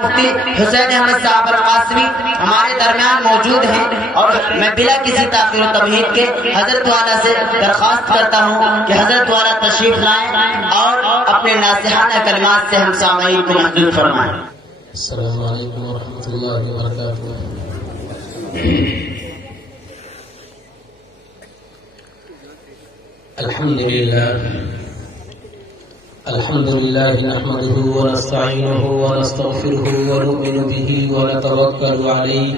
مفتی حسین احمد صاحب القاسمی ہمارے درمیان موجود ہیں اور میں بلا کسی تاخیر و تمہید کے حضرت والا سے درخواست کرتا ہوں کہ حضرت والا تشریف لائیں اور اپنے ناصحانہ کلمات سے ہم سامعین کو محظوظ فرمائیں۔ السلام علیکم ورحمۃ اللہ وبرکاتہ۔ الحمد لله نحمده ونستعينه ونستغفره ونؤمن به ونتوكل عليه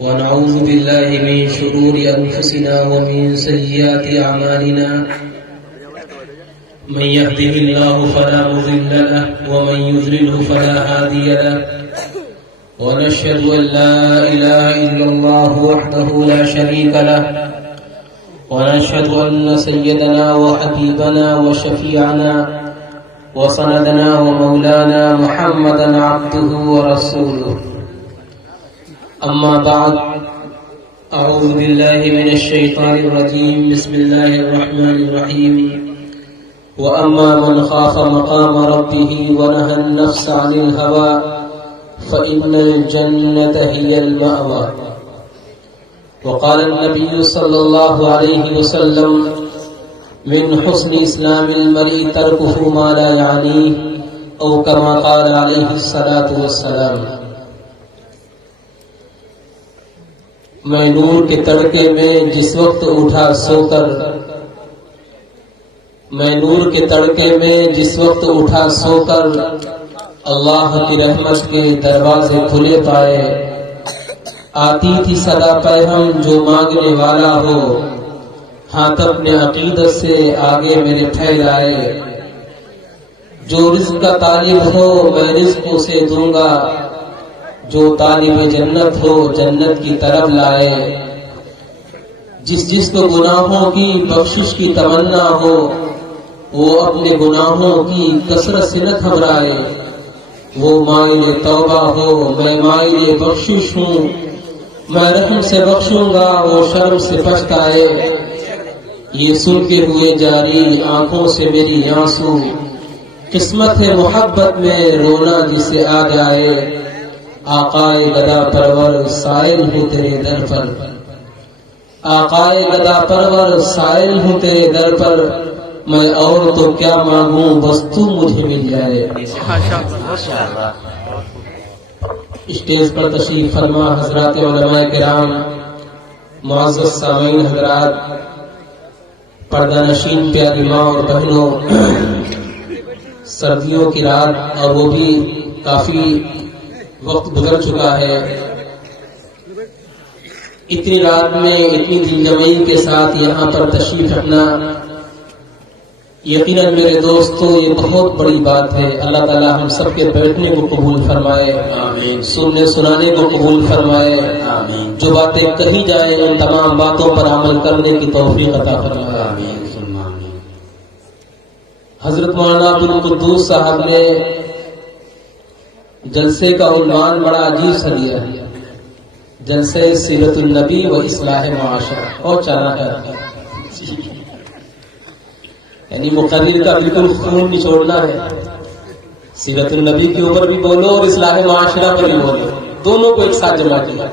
ونعوذ بالله من شرور أنفسنا ومن سيئات أعمالنا من يهده الله فلا مضل له ومن يضلله فلا هادي له ونشهد أن لا إله إلا الله وحده لا شريك له ونشهد أن سيدنا وحبيبنا وشفيعنا وسندنا ومولانا محمدا عبده ورسوله، أما بعد، أعوذ بالله من الشيطان الرجيم، بسم الله الرحمن الرحيم، وأما من خاف مقام ربه ونهى النفس عن الهوى فإن الجنة هي المأوى. وقال النبي صلى الله عليه وسلم: من حسن اسلام المرء تركه ما لا يعنيه، او كما قال عليه الصلاة والسلام۔ میں نور کے تڑکے میں جس وقت اٹھا سو کر، اللہ کی رحمت کے دروازے کھلے پائے، آتی تھی صدا پیغام جو مانگنے والا ہو، ہاتھ اپنے عقیدت سے آگے میرے پھیلائے، جو رزق کا طالب ہو میں رزق اسے دوں گا، جو طالب جنت ہو جنت کی طرف لائے، جس کو گناہوں کی بخشش کی تمنا ہو وہ اپنے گناہوں کی کثرت سے نہ گھبرائے، وہ مائل توبہ ہو میں مائل بخشش ہوں، میں رحم سے بخشوں گا وہ شرم سے پچھتائے، یہ سن کے ہوئے جاری آنکھوں سے میری آنسو، قسمت ہے محبت میں رونا جسے آ جائے، آقائے گدا پرور سائل ہوں تیرے در پر، آقائے گدا پرور سائل ہوں تیرے در پر، میں اور تو کیا مانگوں بس تو مجھے مل جائے۔ اسٹیج پر تشریف فرما حضرات علماء کرام، معزز سامعین حضرات، پردہ نشین پیاری ماں اور بہنوں، سردیوں کی رات اور وہ بھی کافی وقت گزر چکا ہے، اتنی رات میں اتنی دل جمعی کے ساتھ یہاں پر تشریف رکھنا یقیناً میرے دوستو یہ بہت بڑی بات ہے۔ اللہ تعالی ہم سب کے بیٹھنے کو قبول فرمائے، آمین، سننے سنانے کو قبول فرمائے، آمین، جو باتیں کہی جائیں ان تمام باتوں پر عمل کرنے کی توفیق عطا فرمائے، آمین۔ حضرت مولانا عبدالقدوس صاحب نے جلسے کا عنوان بڑا عجیب سا دیا ہے، جلسے سیرت النبی و اصلاح معاشرہ، اور چانا ہے، یعنی مقرر کا بالکل خون نچوڑنا ہے، سیرت النبی کے اوپر بھی بولو اور اصلاح معاشرہ پر بھی بولو، دونوں کو ایک ساتھ جمع کیا۔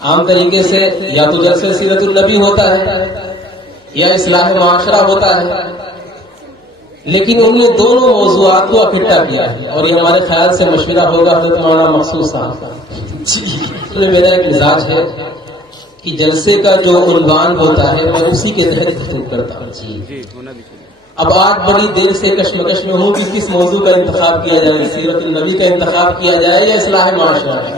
عام طریقے سے یا تو جلسے سیرت النبی ہوتا ہے یا اصلاح معاشرہ ہوتا ہے، لیکن انہوں نے دونوں موضوعات کو اکٹھا کیا ہے، اور یہ ہمارے خیال سے مشورہ ہوگا حضرت مولانا مقصود صاحب کا۔ میرا ایک مزاج ہے کہ جلسے کا جو عنوان ہوتا ہے میں اسی کے تحت گفتگو کرتا ہوں۔ اب آج بڑی دیر سے کشمکش میں ہوں کہ کس موضوع کا انتخاب کیا جائے، سیرت النبی کا انتخاب کیا جائے یا اصلاح معاشرہ کا۔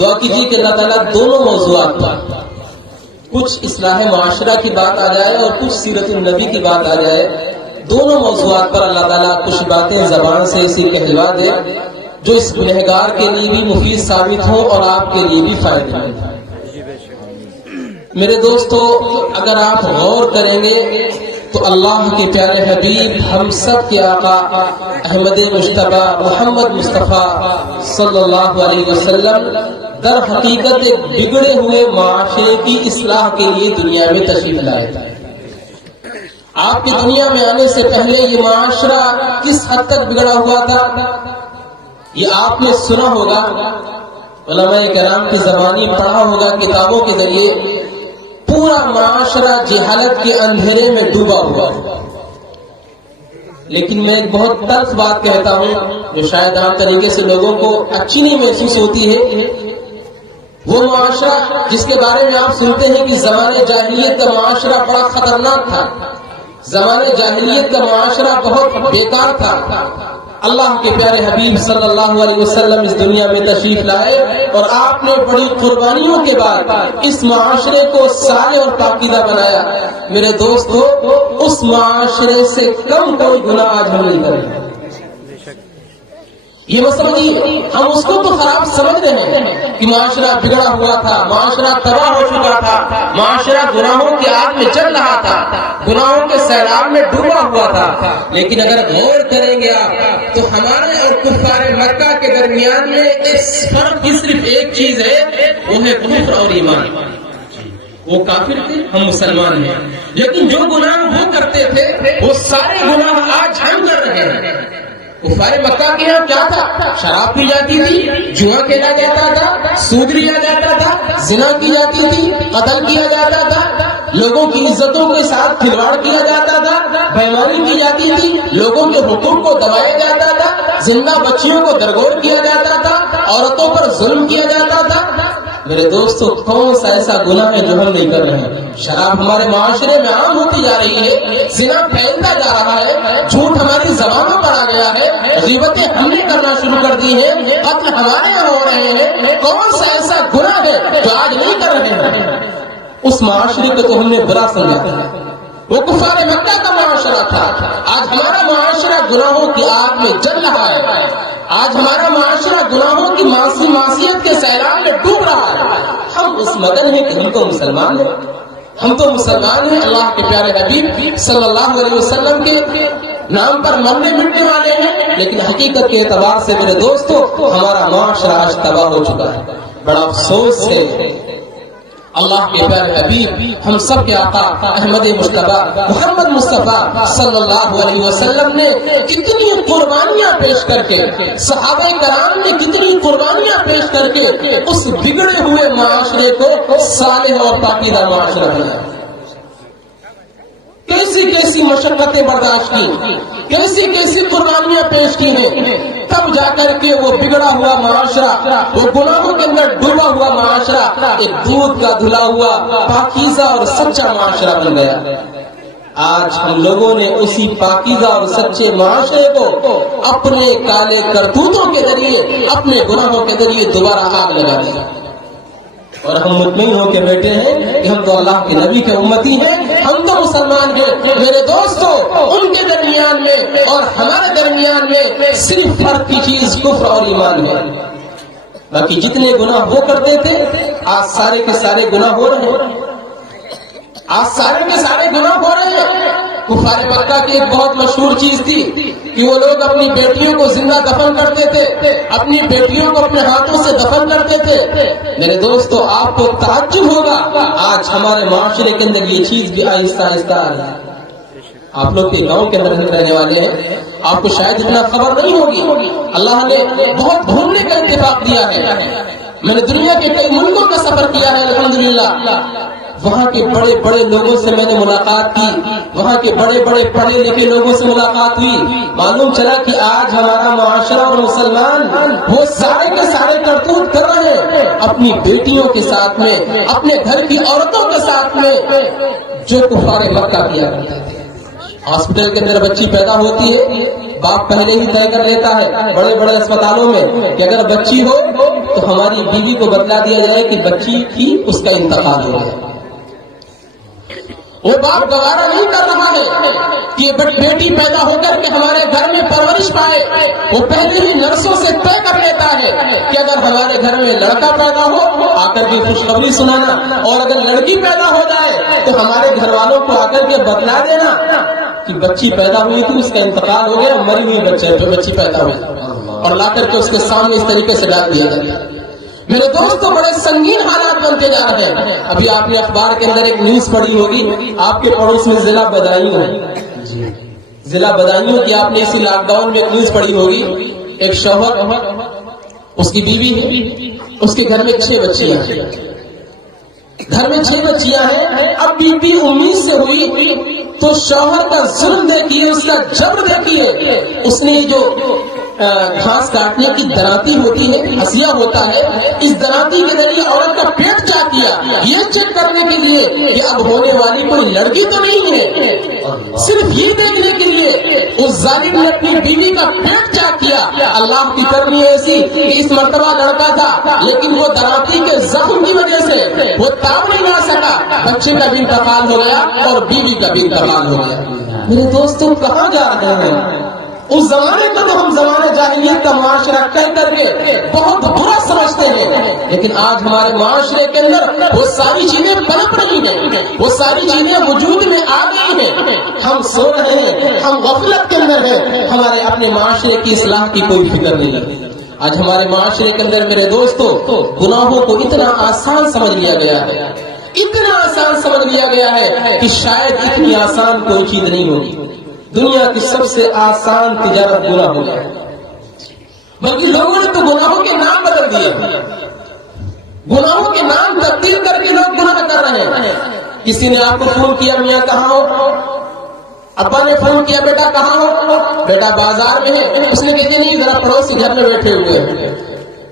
دعا کیجیے کہ اللہ تعالیٰ دونوں موضوعات پر کچھ اصلاح معاشرہ کی بات آ جائے اور کچھ سیرت النبی کی بات آ جائے، دونوں موضوعات پر اللہ تعالیٰ کچھ باتیں زبان سے ایسی کہلوا دے جو اس گنہگار کے لیے بھی مفید ثابت ہو اور آپ کے لیے بھی فائدہ مند ہو۔ میرے دوستو اگر آپ غور کریں گے تو اللہ کے پیارے حبیب ہم سب کے آقا احمد مجتبیٰ محمد مصطفیٰ صلی اللہ علیہ وسلم در حقیقت ایک بگڑے ہوئے معاشرے کی اصلاح کے لیے دنیا میں تشریف لائے تھے۔ آپ کی دنیا میں آنے سے پہلے یہ معاشرہ کس حد تک بگڑا ہوا تھا یہ آپ نے سنا ہوگا، علماء کرام کی زبانی پڑھا ہوگا، کتابوں کے ذریعے پورا معاشرہ جہالت کے اندھیرے میں ڈوبا ہوا ہے۔ لیکن میں ایک بہت تلخ بات کہتا ہوں جو شاید عام طریقے سے لوگوں کو اچھی نہیں محسوس ہوتی ہے، وہ معاشرہ جس کے بارے میں آپ سنتے ہیں کہ زمانے جاہلیت کا معاشرہ بڑا خطرناک تھا، زمانے جاہلیت کا معاشرہ بہت بیکار تھا، اللہ کے پیارے حبیب صلی اللہ علیہ وسلم اس دنیا میں تشریف لائے اور آپ نے بڑی قربانیوں کے بعد اس معاشرے کو صالح اور پاکیزہ بنایا۔ میرے دوستو، اس معاشرے سے کم کوئی گناہ آج ہم نہیں کر رہے، یہ مت سمجھیے، ہم اس کو تو خراب سمجھ رہے ہیں کہ معاشرہ بگڑا ہوا تھا، معاشرہ تباہ ہو چکا تھا، معاشرہ گناہوں کی آگ میں جل رہا تھا، گناہوں کے سیلاب میں ڈوبا ہوا تھا۔ لیکن اگر غور کریں گے آپ تو ہمارے اور کفار مکہ کے درمیان میں اس فرق کی صرف ایک چیز ہے، وہ ہے کفر اور ایمان۔ وہ کافر تھے، ہم مسلمان ہیں، لیکن جو گناہ وہ کرتے تھے وہ سارے گناہ آج ہم کر رہے ہیں۔ کفار مکہ کے یہاں کیا تھا؟ شراب پی جاتی تھی، جوا کھیلا جاتا تھا، سود لیا جاتا تھا، زنا کی جاتی تھی، قتل کیا جاتا تھا، لوگوں کی عزتوں کے ساتھ کھلواڑ کیا جاتا تھا، بےایمانی کی جاتی تھی، لوگوں کے حقوق کو دبایا جاتا تھا، زندہ بچیوں کو درگور کیا جاتا تھا، عورتوں پر ظلم کیا جاتا تھا۔ میرے دوستو، کون سا ایسا گناہ ہے جو ہم نہیں کر رہے ہیں؟ شراب ہمارے معاشرے میں عام ہوتی جا رہی ہے، زنا پھیلتا جا رہا ہے، جھوٹ ہماری زبانوں پر آ گیا ہے، غیبتیں ہم نے کرنا شروع کر دی ہیں، قتل ہمارے یہاں ہو رہے ہیں۔ کون سا ایسا گناہ ہے جو آج نہیں کر رہے ہیں؟ اس معاشرے کو تو ہم نے برا سمجھا، وہ کفار مکہ کا معاشرہ تھا۔ آج ہمارا معاشرہ گناہوں کی آگ میں جل رہا ہے، آج ہمارا معاشرہ گناہوں کی معصیت کے سیلاب میں ڈوب رہا ہے۔ ہم اس مدن ہیں کہ ہم تو مسلمان ہیں، ہم تو مسلمان ہیں، اللہ کے پیارے حبیب صلی اللہ علیہ وسلم کے نام پر مرنے مٹنے والے ہیں، لیکن حقیقت کے اعتبار سے میرے دوستو ہمارا معاشرہ آج تباہ ہو چکا ہے۔ بڑا افسوس ہے، اللہ کے پیارے حبیب ہم سب کے آقا احمد مصطفیٰ محمد مصطفیٰ صلی اللہ علیہ وسلم نے کتنی قربانیاں پیش کر کے، صحابہ کرام نے کتنی قربانیاں پیش کر کے اس بگڑے ہوئے معاشرے کو صالح اور پاکیزہ معاشرہ بنایا۔ کیسی کیسی مشقتیں برداشت کی، کیسی کیسی قربانیاں پیش کی ہیں، تب جا کر کے وہ بگڑا ہوا معاشرہ، وہ گناہوں کے اندر ڈوبا ہوا معاشرہ ایک دودھ کا دھلا ہوا پاکیزہ اور سچا معاشرہ بن گیا۔ آج ہم لوگوں نے اسی پاکیزہ اور سچے معاشرے کو اپنے کالے کرتوتوں کے ذریعے، اپنے گناہوں کے ذریعے دوبارہ آگ لگا دیا، اور ہم مطمئن ہو کے بیٹھے ہیں کہ ہم تو اللہ کے نبی کے امتی ہیں، ہم تو مسلمان ہیں۔ میرے دوستو، ان کے درمیان میں اور ہمارے درمیان میں صرف فرق کی چیز کفر اور ایمان ہے۔ باقی جتنے گناہ وہ کرتے تھے آج سارے کے سارے گناہ ہو رہے ہیں، آج سارے کے سارے گناہ ہو رہے ہیں۔ کفار مکہ کی ایک بہت مشہور چیز تھی کہ وہ لوگ اپنی بیٹیوں کو زندہ دفن کرتے تھے، اپنی بیٹیوں کو اپنے ہاتھوں سے دفن کرتے تھے۔ میرے دوستو، آپ کو تعجب ہوگا آج ہمارے معاشرے کے اندر یہ چیز بھی آہستہ آہستہ آ رہی ہے۔ آپ لوگ کے گاؤں کے اندر رہنے والے ہیں، آپ کو شاید اتنا خبر نہیں ہوگی، اللہ نے بہت گھومنے کا اتفاق دیا ہے۔ میں نے دنیا کے کئی ملکوں کا سفر کیا ہے الحمدللہ، وہاں کے بڑے بڑے لوگوں سے میں نے ملاقات کی، وہاں کے بڑے بڑے پڑھے لکھے لوگوں سے ملاقات ہوئی، معلوم چلا کہ آج ہمارا معاشرہ اور مسلمان وہ سارے کے سارے کرتوت کر رہے ہیں اپنی بیٹیوں کے ساتھ میں، اپنے گھر کی عورتوں کے ساتھ میں، جو کفار مکہ کیا کرتے تھے۔ ہاسپٹل کے اندر بچی پیدا ہوتی ہے، باپ پہلے ہی طے کر لیتا ہے بڑے بڑے اسپتالوں میں کہ اگر بچی ہو تو ہماری بیوی کو بتلا دیا جائے کہ بچی کی اس کا انتقال ہو گیا۔ وہ باپ گوارا نہیں کر رہا ہے کہ بیٹی پیدا ہو کر کے ہمارے گھر میں پرورش پائے، وہ پہلے ہی نرسوں سے طے کر لیتا ہے کہ اگر ہمارے گھر میں لڑکا پیدا ہو آ کر کے خوشخبری سنانا، اور اگر لڑکی پیدا ہو جائے تو ہمارے گھر والوں کو آ کر کے بتلا دینا کہ بچی پیدا ہوئی تھی، اس کا انتقال ہو گیا، مری ہوئی بچی پیدا ہوئی، اور لا کر کے اس کے سامنے اس طریقے سے ڈال دیا جاتا ہے۔ میرے دوستوں بڑے سنگین حالات بنتے جا رہے ہیں. ابھی آپ نے اخبار کے اندر ایک نیوز پڑھی ہوگی، آپ کے پڑوس میں ضلع بدایوں ہے، ضلع بدایوں کی آپ نے اسی لاک ڈاؤن میں ایک نیوز پڑھی ہوگی. ایک شوہر، اس کی بیوی ہے، اس کے گھر میں 6 بچیاں ہیں، گھر میں 6 بچیاں ہیں. اب بیوی امید سے ہوئی تو شوہر کا ظلم دیکھیے، اس کا جبر دیکھیے. اس نے جو گھاس کاٹنے کی دراتی ہوتی ہے، ہسیا ہوتا ہے، اس دراتی کے ذریعے عورت کا پیٹ چیک کیا، یہ چیک کرنے کے لیے کہ اب ہونے والی کوئی لڑکی تو نہیں ہے. صرف یہ دیکھنے کے لیے اس ظالم نے اپنی بیوی کا پیٹ چیک کیا. اللہ کی کرنی ایسی کہ اس مرتبہ لڑکا تھا، لیکن وہ دراتی کے زخم کی وجہ سے وہ تاب نہیں لا سکا. بچے کا بھی انتقال ہو گیا اور بیوی کا بھی انتقال ہو گیا. میرے دوستوں کہاں جا رہے ہیں؟ اس زمانے کو تو ہم زمانے جاہلیت کا معاشرہ کہہ کر کے بہت برا سمجھتے ہیں، لیکن آج ہمارے معاشرے کے اندر وہ ساری چیزیں پنپ رہی ہیں، وہ ساری چیزیں وجود میں آ گئی ہیں. ہم سو رہے ہیں، ہم غفلت کے اندر ہیں، ہمارے اپنے معاشرے کی اصلاح کی کوئی فکر نہیں ہے. آج ہمارے معاشرے کے اندر میرے دوستوں گناہوں کو اتنا آسان سمجھ لیا گیا ہے، اتنا آسان سمجھ لیا گیا ہے کہ شاید اتنی آسان کوئی چیز نہیں ہوگی. دنیا کی سب سے آسان تجارت گناہ ہو گیا، بلکہ لوگوں نے تو گناہوں کے نام بدل دیے، گناہوں کے نام تبدیل کر کے لوگ گناہ کر رہے ہیں. کسی نے آپ کو فون کیا، میاں کہاں ہو؟ ابا نے فون کیا، بیٹا کہاں ہو؟ بیٹا بازار میں ہے. اس نے کہتے نہیں، ذرا پڑوسی گھر میں بیٹھے ہوئے ہیں.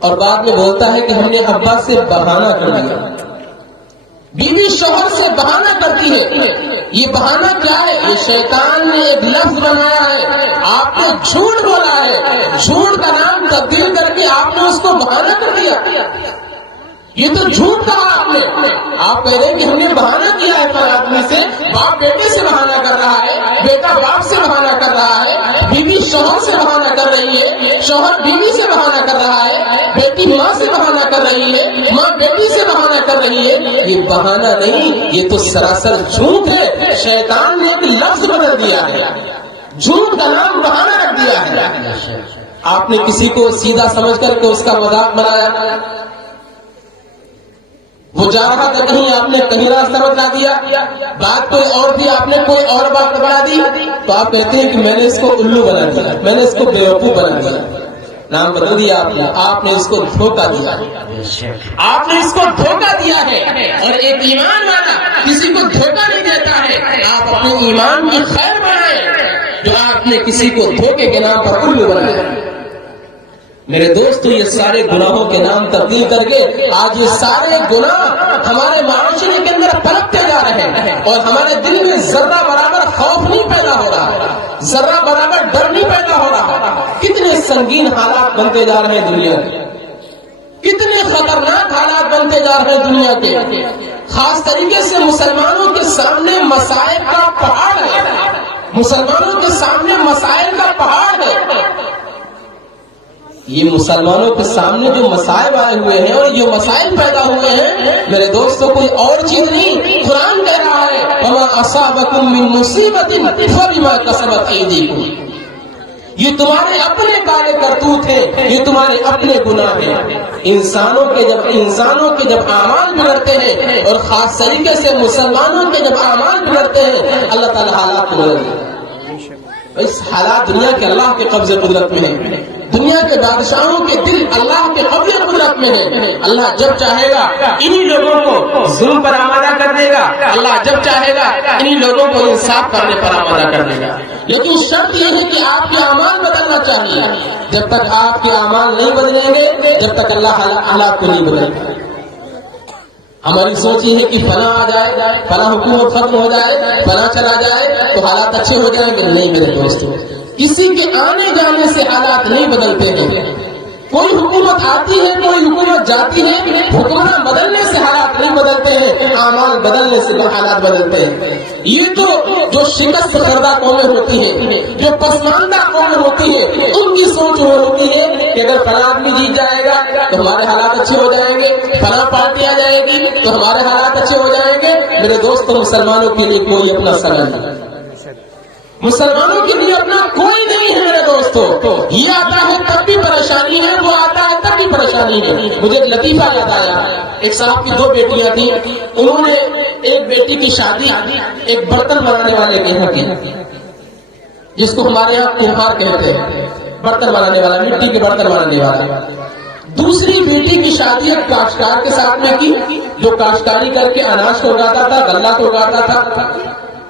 اور بعد میں بولتا ہے کہ ہم نے ابا سے بہانہ کر دیا. بیوی شوہر سے بہانہ کرتی ہے. یہ بہانہ کیا ہے؟ یہ شیطان نے ایک لفظ بنایا ہے، آپ نے جھوٹ بولا ہے، جھوٹ کا نام تبدیل کر کے آپ نے اس کو بہانہ کر دیا. یہ تو جھوٹ کہا آپ نے. آپ کہہ رہے ہیں کہ ہم نے بہانہ کیا ہے پر آدمی سے. باپ بیٹے سے بہانہ کر رہا ہے، بیٹا باپ سے بہانہ کر رہا ہے، بیوی شوہر سے بہانہ کر رہی ہے، شوہر بیوی سے بہانہ کر رہا ہے، بیٹی ماں سے بہانہ کر رہی ہے، ماں بیٹی سے بہانہ کر رہی ہے. یہ بہانہ نہیں، یہ تو سراسر جھوٹ ہے. شیطان نے ایک لفظ بدل دیا ہے، جھوٹ کا نام بہانہ رکھ دیا ہے. آپ نے کسی کو سیدھا سمجھ کر کے اس کا مذاق بنایا، وہ جا رہا تھا کہیں، آپ نے کہیں راستہ بتا دیا، بات کوئی اور تھی، آپ نے کوئی اور بات بتا دی، تو آپ کہتے ہیں کہ میں نے اس کو الو بنا دیا، میں نے اس کو بیوقوف بنا دیا. نام بدل دیا آپ نے اس کو دھوکہ دیا، آپ نے اس کو دھوکہ دیا ہے. اور ایک ایمان والا کسی کو دھوکہ نہیں دیتا ہے. آپ اپنے ایمان کی خیر بنائیں جو آپ نے کسی کو دھوکے کے نام پر الو بنایا. میرے دوستو یہ سارے گناہوں کے نام تبدیل کر کے آج یہ سارے گناہ ہمارے معاشرے کے اندر پنپتے جا رہے ہیں، اور ہمارے دل میں ذرہ برابر خوف نہیں پیدا ہو رہا، ذرہ برابر ڈر نہیں پیدا ہو رہا. کتنے سنگین حالات بنتے جا رہے ہیں دنیا کے، کتنے خطرناک حالات بنتے جا رہے ہیں دنیا کے. خاص طریقے سے مسلمانوں کے سامنے مسائل کا پہاڑ ہے، مسلمانوں کے سامنے مسائل کا پہاڑ ہے. یہ مسلمانوں کے سامنے جو مسائل آئے ہوئے ہیں اور یہ مسائل پیدا ہوئے ہیں میرے دوستوں کوئی اور چیز نہیں. قرآن کہہ رہا ہے وَمَا أَصَابَكُم مِّن مُّصِيبَةٍ فَبِمَا كَسَبَتْ أَيْدِيكُمْ. یہ تمہارے اپنے کالے کرتوت ہیں، یہ تمہارے اپنے گناہ ہیں. انسانوں کے جب اعمال بگڑتے ہیں، اور خاص طریقے سے مسلمانوں کے جب اعمال بگڑتے ہیں، اللہ تعالیٰ حالات بدلتے ہیں. اس حالات دنیا کے اللہ کے قبضے قدرت میں ہے، دنیا کے بادشاہوں کے دل اللہ کے قبضے قدرت میں ہے. اللہ جب چاہے گا انہی لوگوں کو ظلم پر آمادہ کر دے گا، اللہ جب چاہے گا انہی لوگوں کو انصاف کرنے پر آمادہ کر دے گا. لیکن شرط یہ ہے کہ آپ کے اعمال بدلنا چاہیے. جب تک آپ کے اعمال نہیں بدلیں گے، جب تک اللہ حالات کو نہیں بدلے گا. ہماری سوچ یہ ہے کہ فلاں آ جائے، فلاں حکومت ختم ہو جائے، فلاں چلا جائے تو حالات اچھے ہو جائیں گے. نہیں میرے دوستوں، کسی کے آنے جانے سے حالات نہیں بدلتے ہیں. کوئی حکومت آتی ہے، کوئی حکومت جاتی ہے، حکمران بدلنے سے حالات نہیں بدلتے ہیں، اعمال بدلنے سے حالات بدلتے ہیں. یہ تو جو شکست کردہ قومیں ہوتی ہیں، جو پسماندہ قومیں ہوتی ہیں، ان کی سوچ وہ ہوتی ہے کہ اگر فلاں آدمی جیت جائے گا تو ہمارے حالات اچھے ہو جائیں گے، فلاں پارٹی آ جائے گی تو ہمارے حالات اچھے ہو جائیں گے. میرے دوستوں مسلمانوں کے لیے کوئی اپنا سمجھ نہیں، مسلمانوں کے لیے اپنا کوئی نہیں ہے. میرے دوستوں یہ آتا ہے تب بھی پریشانی ہے، وہ آتا ہے تب بھی پریشانی کہانی ہے. مجھے ایک لطیفہ یاد آیا. ایک صاحب کی 2 بیٹیاں تھیں. انہوں نے ایک بیٹی کی شادی ایک برتن بنانے والے کے یہاں کی، جس کو ہمارے یہاں کمہار کہتے ہیں، برتن بنانے والا، مٹی کے برتن بنانے والا. دوسری بیٹی کی شادی ایک کاشتکار کے ساتھ میں کی، جو کاشتکاری کر کے اناج کو اگاتا تھا، غلہ کو اگاتا تھا.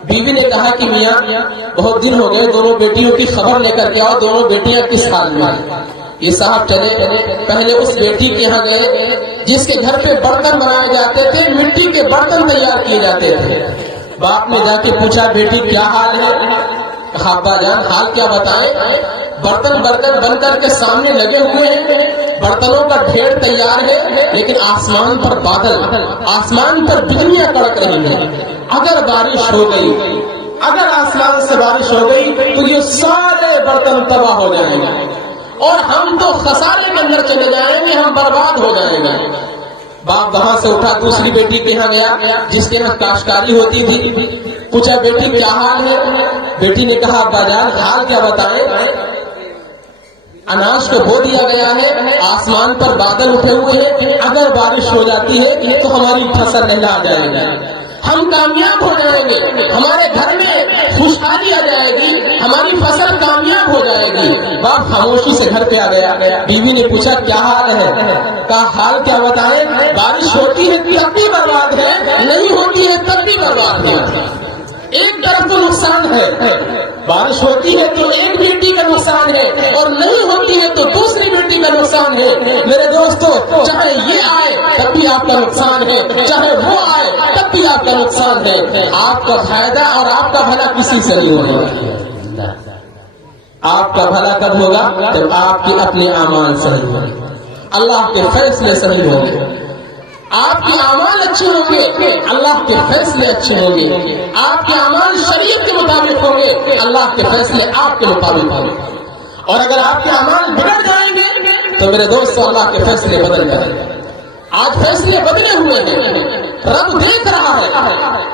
بیوی نے کہا کہ میاں بہت دن ہو گئے، دونوں بیٹیوں کی خبر لے کر کے آؤ، دونوں بیٹیاں کس حال میں ہیں. یہ صاحب چلے، پہلے اس بیٹی کے یہاں گئے جس کے گھر پہ برتن بنائے جاتے تھے، مٹی کے برتن تیار کیے جاتے تھے. باپ نے جا کے پوچھا بیٹی کیا حال ہے؟ کہا ابا جان حال کیا بتائیں، برتن برتن بن کر کے سامنے لگے ہوئے ہیں، برتنوں کا ڈھیر تیار ہے، لیکن آسمان پر بادل، آسمان پر بجلیاں کڑک رہی ہیں. اگر بارش ہو گئی، اگر آسمان سے بارش ہو گئی تو یہ سارے برتن تباہ ہو جائیں گے اور ہم تو خسارے کے اندر چلے جائیں گے، ہم برباد ہو جائیں گے. باپ وہاں سے اٹھا دوسری بیٹی کے یہاں گیا جس کے یہاں کاشتکاری ہوتی تھی. پوچھا بیٹی کیا حال ہے؟ بیٹی نے کہا ابا جان حال کیا بتائیں، اناج کو بو دیا گیا ہے، آسمان پر بادل اٹھے ہوئے ہیں، اگر بارش ہو جاتی ہے تو ہماری فصل لہلا جائے گی، ہم کامیاب ہو جائیں گے، ہمارے گھر میں خوشحالی آ جائے گی، ہماری فصل کامیاب ہو جائے گی. باپ خاموشی سے گھر پہ آ گیا. بیوی نے پوچھا کیا حال ہے؟ کہا حال کیا بتائیں، بارش ہوتی ہے تب بھی برباد ہے، نہیں ہوتی ہے تب بھی برباد ہے. ایک طرف تو نقصان ہے، بارش ہوتی ہے تو ایک بیٹی کا نقصان ہے اور نہیں ہوتی ہے تو دوسری بیٹی کا نقصان ہے. میرے دوستو چاہے یہ آئے تب بھی آپ کا نقصان ہے، چاہے وہ آئے تب بھی آپ کا نقصان ہے. آپ کا فائدہ اور آپ کا بھلا کسی سے نہیں ہوگا. آپ کا بھلا کب ہوگا؟ جب آپ کے اپنے اعمال صحیح ہوں گے، اللہ کے فیصلے صحیح ہوں گے. آپ کے اعمال اچھے ہوں گے، اللہ کے فیصلے اچھے ہوں گے. آپ کے اعمال شریعت کے مطابق ہوں گے، اللہ کے فیصلے آپ کے مطابق ہوں گے. اور اگر آپ کے اعمال بگڑ جائیں گے تو میرے دوستو اللہ کے فیصلے بدل جائیں گے. آج فیصلے بدلے ہوئے ہیں، رب دیکھ رہا ہے،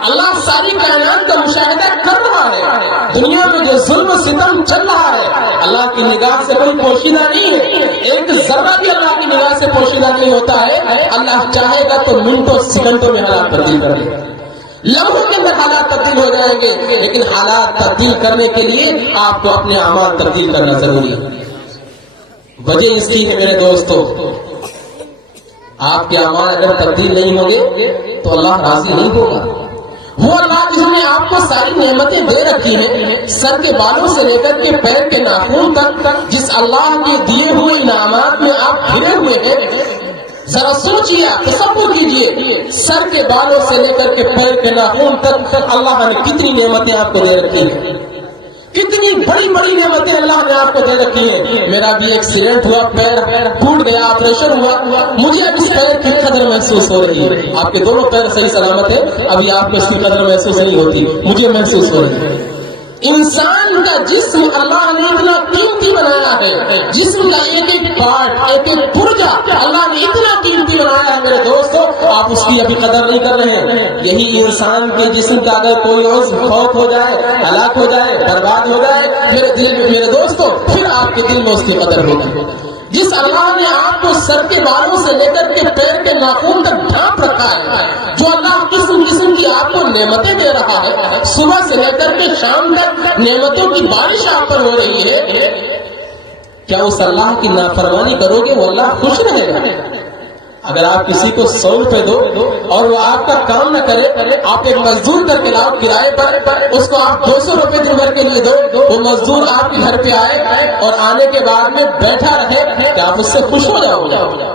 اللہ ساری کائنات کا مشاہدہ کر رہا ہے. دنیا میں جو ظلم و ستم چل رہا ہے اللہ کی نگاہ سے کوئی پوشیدہ نہیں ہے، ایک ذرہ بھی اللہ کی نگاہ سے پوشیدہ نہیں ہوتا ہے. اللہ چاہے گا تو منٹوں سیکنڈوں میں حالات تبدیل کر دے گا، لمحوں کے اندر حالات تبدیل ہو جائیں گے. لیکن حالات تبدیل کرنے کے لیے آپ کو اپنے اعمال تبدیل کرنا ضروری ہے. وجہ اس کی ہے میرے دوستو، آپ کے اعمال اگر تبدیل نہیں ہوں گے تو اللہ راضی نہیں ہوگا. وہ اللہ جس نے آپ کو ساری نعمتیں دے رکھی ہیں، سر کے بالوں سے لے کر کے پیر کے ناخن تک، جس اللہ کے دیے ہوئے انعامات میں آپ گھرے ہوئے ہیں، ذرا سوچیے، تصور کیجیے، سر کے بالوں سے لے کر کے پیر کے ناخن تک اللہ نے کتنی نعمتیں آپ کو دے رکھی ہیں، کتنی بڑی بڑی نعمتیں اللہ نے آپ کو دے رکھی ہیں. میرا بھی ایکسیڈنٹ ہوا، پیر ٹوٹ گیا، آپریشن ہوا، مجھے اب اس پیر کی قدر محسوس ہو رہی ہے. آپ کے دونوں پیر صحیح سلامت ہے، ابھی آپ کو اس کی قدر محسوس نہیں ہوتی، مجھے محسوس ہو رہی ہے. انسان کا جسم اللہ نے اتنا قیمتی بنایا ہے، جسم کا ایک ایک پارٹ، ایک ایک پرجا اللہ نے اتنا قیمتی بنایا ہے میرے دوستو، آپ اس کی ابھی قدر نہیں کر رہے ہیں. یہی انسان کے جسم کا اگر کوئی عضو فوت ہو جائے، ہلاک ہو جائے، برباد ہو جائے، میرے دل میں میرے دوستو پھر آپ کے دل میں اس کی قدر ہوگی. جس اللہ نے آپ کو سر کے بالوں سے لے کر کے پیر کے ناخن تک ڈھانپ رکھا ہے، جو اللہ قسم قسم کی آپ کو نعمتیں دے رہا ہے، صبح سے لے کر کے شام تک نعمتوں کی بارش آپ پر ہو رہی ہے، کیا اس اللہ کی نافرمانی کرو گے وہ اللہ خوش رہے گا؟ اگر آپ کسی کو 100 روپے دو اور وہ آپ کا کام نہ کرے، آپ ایک مزدور کر کے لاؤ کرائے پر، اس کو آپ 200 روپے دن بھر کے لیے دو، وہ مزدور آپ کے گھر پہ آئے اور آنے کے بعد میں بیٹھا رہے، کہ آپ اس سے خوش ہو جاؤ گے؟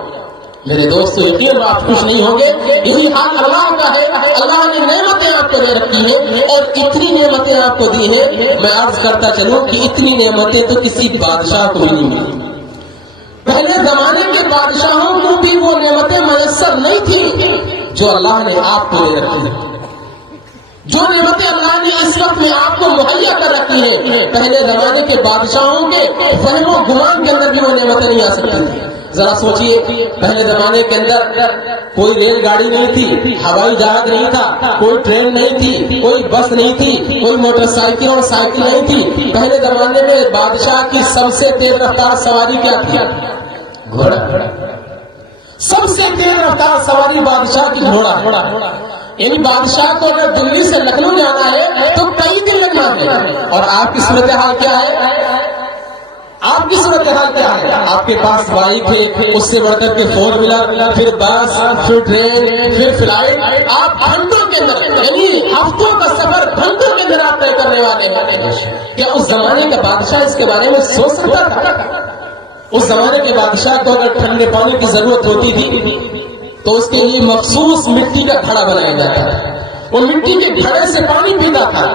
میرے دوستو یقین آپ خوش نہیں ہوں گے. یہی حال اللہ کا ہے. اللہ نے نعمتیں آپ کو دے رکھی ہیں اور اتنی نعمتیں آپ کو دی ہیں، میں عرض کرتا چلوں کہ اتنی نعمتیں تو کسی بادشاہ کو نہیں ملی. پہلے زمانے کے بادشاہوں کو بھی وہ نعمتیں میسر نہیں تھی جو اللہ نے آپ کو دے رکھی ہیں. جو نعمتیں اللہ نے اس وقت میں آپ کو مہیا کر رکھی ہیں، پہلے زمانے کے بادشاہوں کے فہم و گمان کے اندر بھی وہ نعمتیں نہیں آ سکتی تھی. ذرا سوچئے، پہلے زمانے کے اندر کوئی ریل گاڑی نہیں تھی، ہوائی جہاز نہیں تھا، کوئی ٹرین نہیں تھی، کوئی بس نہیں تھی، کوئی موٹر سائیکل اور سائیکل نہیں تھی. پہلے زمانے میں بادشاہ کی سب سے تیز رفتار سواری کیا تھی؟ گھوڑا. سب سے تیز رفتار سواری بادشاہ کی گھوڑا، یعنی بادشاہ کو اگر دلی سے لکھنؤ جانا ہے تو کئی دن لگ جاتے ہیں. اور آپ کی صورتحال کیا ہے؟ آپ کی صورتحال کیا ہے؟ آپ کے پاس بائک ہے، اس سے بڑھ کر کے 4 ویلر، پھر بس، پھر ٹرین، پھر فلائٹ. آپ گھنٹوں کے اندر، یعنی ہفتوں کا سفر گھنٹوں کے اندر آپ طے کرنے والے ہیں. کیا اس زمانے کا بادشاہ اس کے بارے میں سوچ سکتا تھا؟ اس زمانے کے بادشاہ کو اگر ٹھنڈے پانی کی ضرورت ہوتی تھی تو اس کے لیے مخصوص مٹی کا گھڑا بنایا جاتا تھا، وہ مٹی کے گھڑے سے پانی پیتا تھا.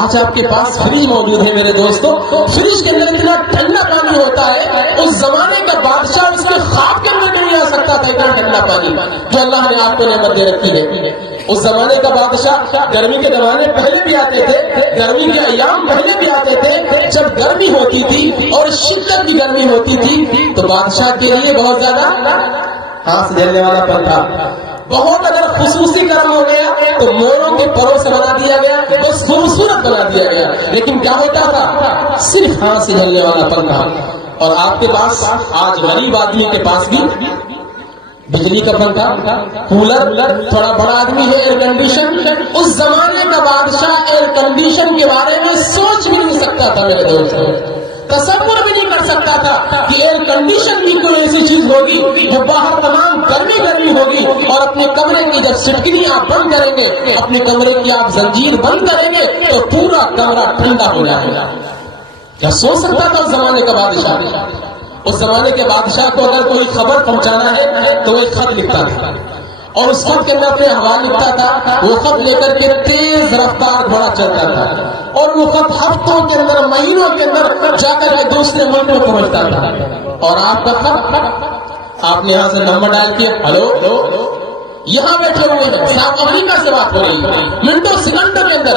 آج آپ کے پاس فریج موجود ہے میرے دوستو، فریج کے اندر اتنا ٹھنڈا پانی ہوتا ہے، اس زمانے کا بادشاہ اس کے خواب کے اندر نہیں آ سکتا تھا اتنا ٹھنڈا پانی جو اللہ نے آپ کو نعمت دے رکھی ہے. اس زمانے کا بادشاہ، گرمی کے زمانے پہلے بھی آتے تھے، گرمی کے ایام پہلے بھی آتے تھے. جب گرمی ہوتی تھی اور شدت کی گرمی ہوتی تھی تو بادشاہ کے لیے بہت زیادہ ہاتھ سے جلنے والا پنکھا، بہت اگر خصوصی گرم ہو گیا تو موروں کے پروں سے بنا دیا گیا، بس خوبصورت بنا دیا گیا. لیکن کیا ہوتا تھا؟ صرف ہاتھ سے جلنے والا پنکھا. اور آپ کے پاس آج غریب آدمی کے پاس بھی بجلی کا پنکھا، کولر، تھوڑا بڑا آدمی ہے ایئر کنڈیشن. اس زمانے کا بادشاہ ایئر کنڈیشن کے بارے میں سوچ بھی نہیں سکتا تھا میرے دوست، تصور بھی نہیں کر سکتا تھا کہ ایئر کنڈیشن بھی کوئی ایسی چیز ہوگی جو باہر تمام گرمی ہوگی اور اپنے کمرے کی جب سٹکنی آپ بند کریں گے، اپنے کمرے کی آپ زنجیر بند کریں گے تو پورا کمرہ ٹھنڈا ہو جائے گا. کیا سوچ سکتا تھا اس زمانے کا بادشاہ؟ اس زمانے کے بادشاہ کو اگر کوئی خبر پہنچانا ہے تو ایک خط لکھتا تھا اور اس خط کے اندر اپنے حوالے لکھتا تھا. وہ خط لے کر کے تیز رفتار گھوڑا چلتا تھا اور وہ خط ہفتوں کے اندر، مہینوں کے اندر جا کر کے دوسرے ملک میں پہنچتا تھا. اور آپ کا خط، آپ نے یہاں سے نمبر ڈائل کیا، ہلو، یہاں بیٹھے ہوئے ہیں، ساؤتھ افریقہ سے بات ہو رہی ہے، منٹوں سیکنڈوں کے اندر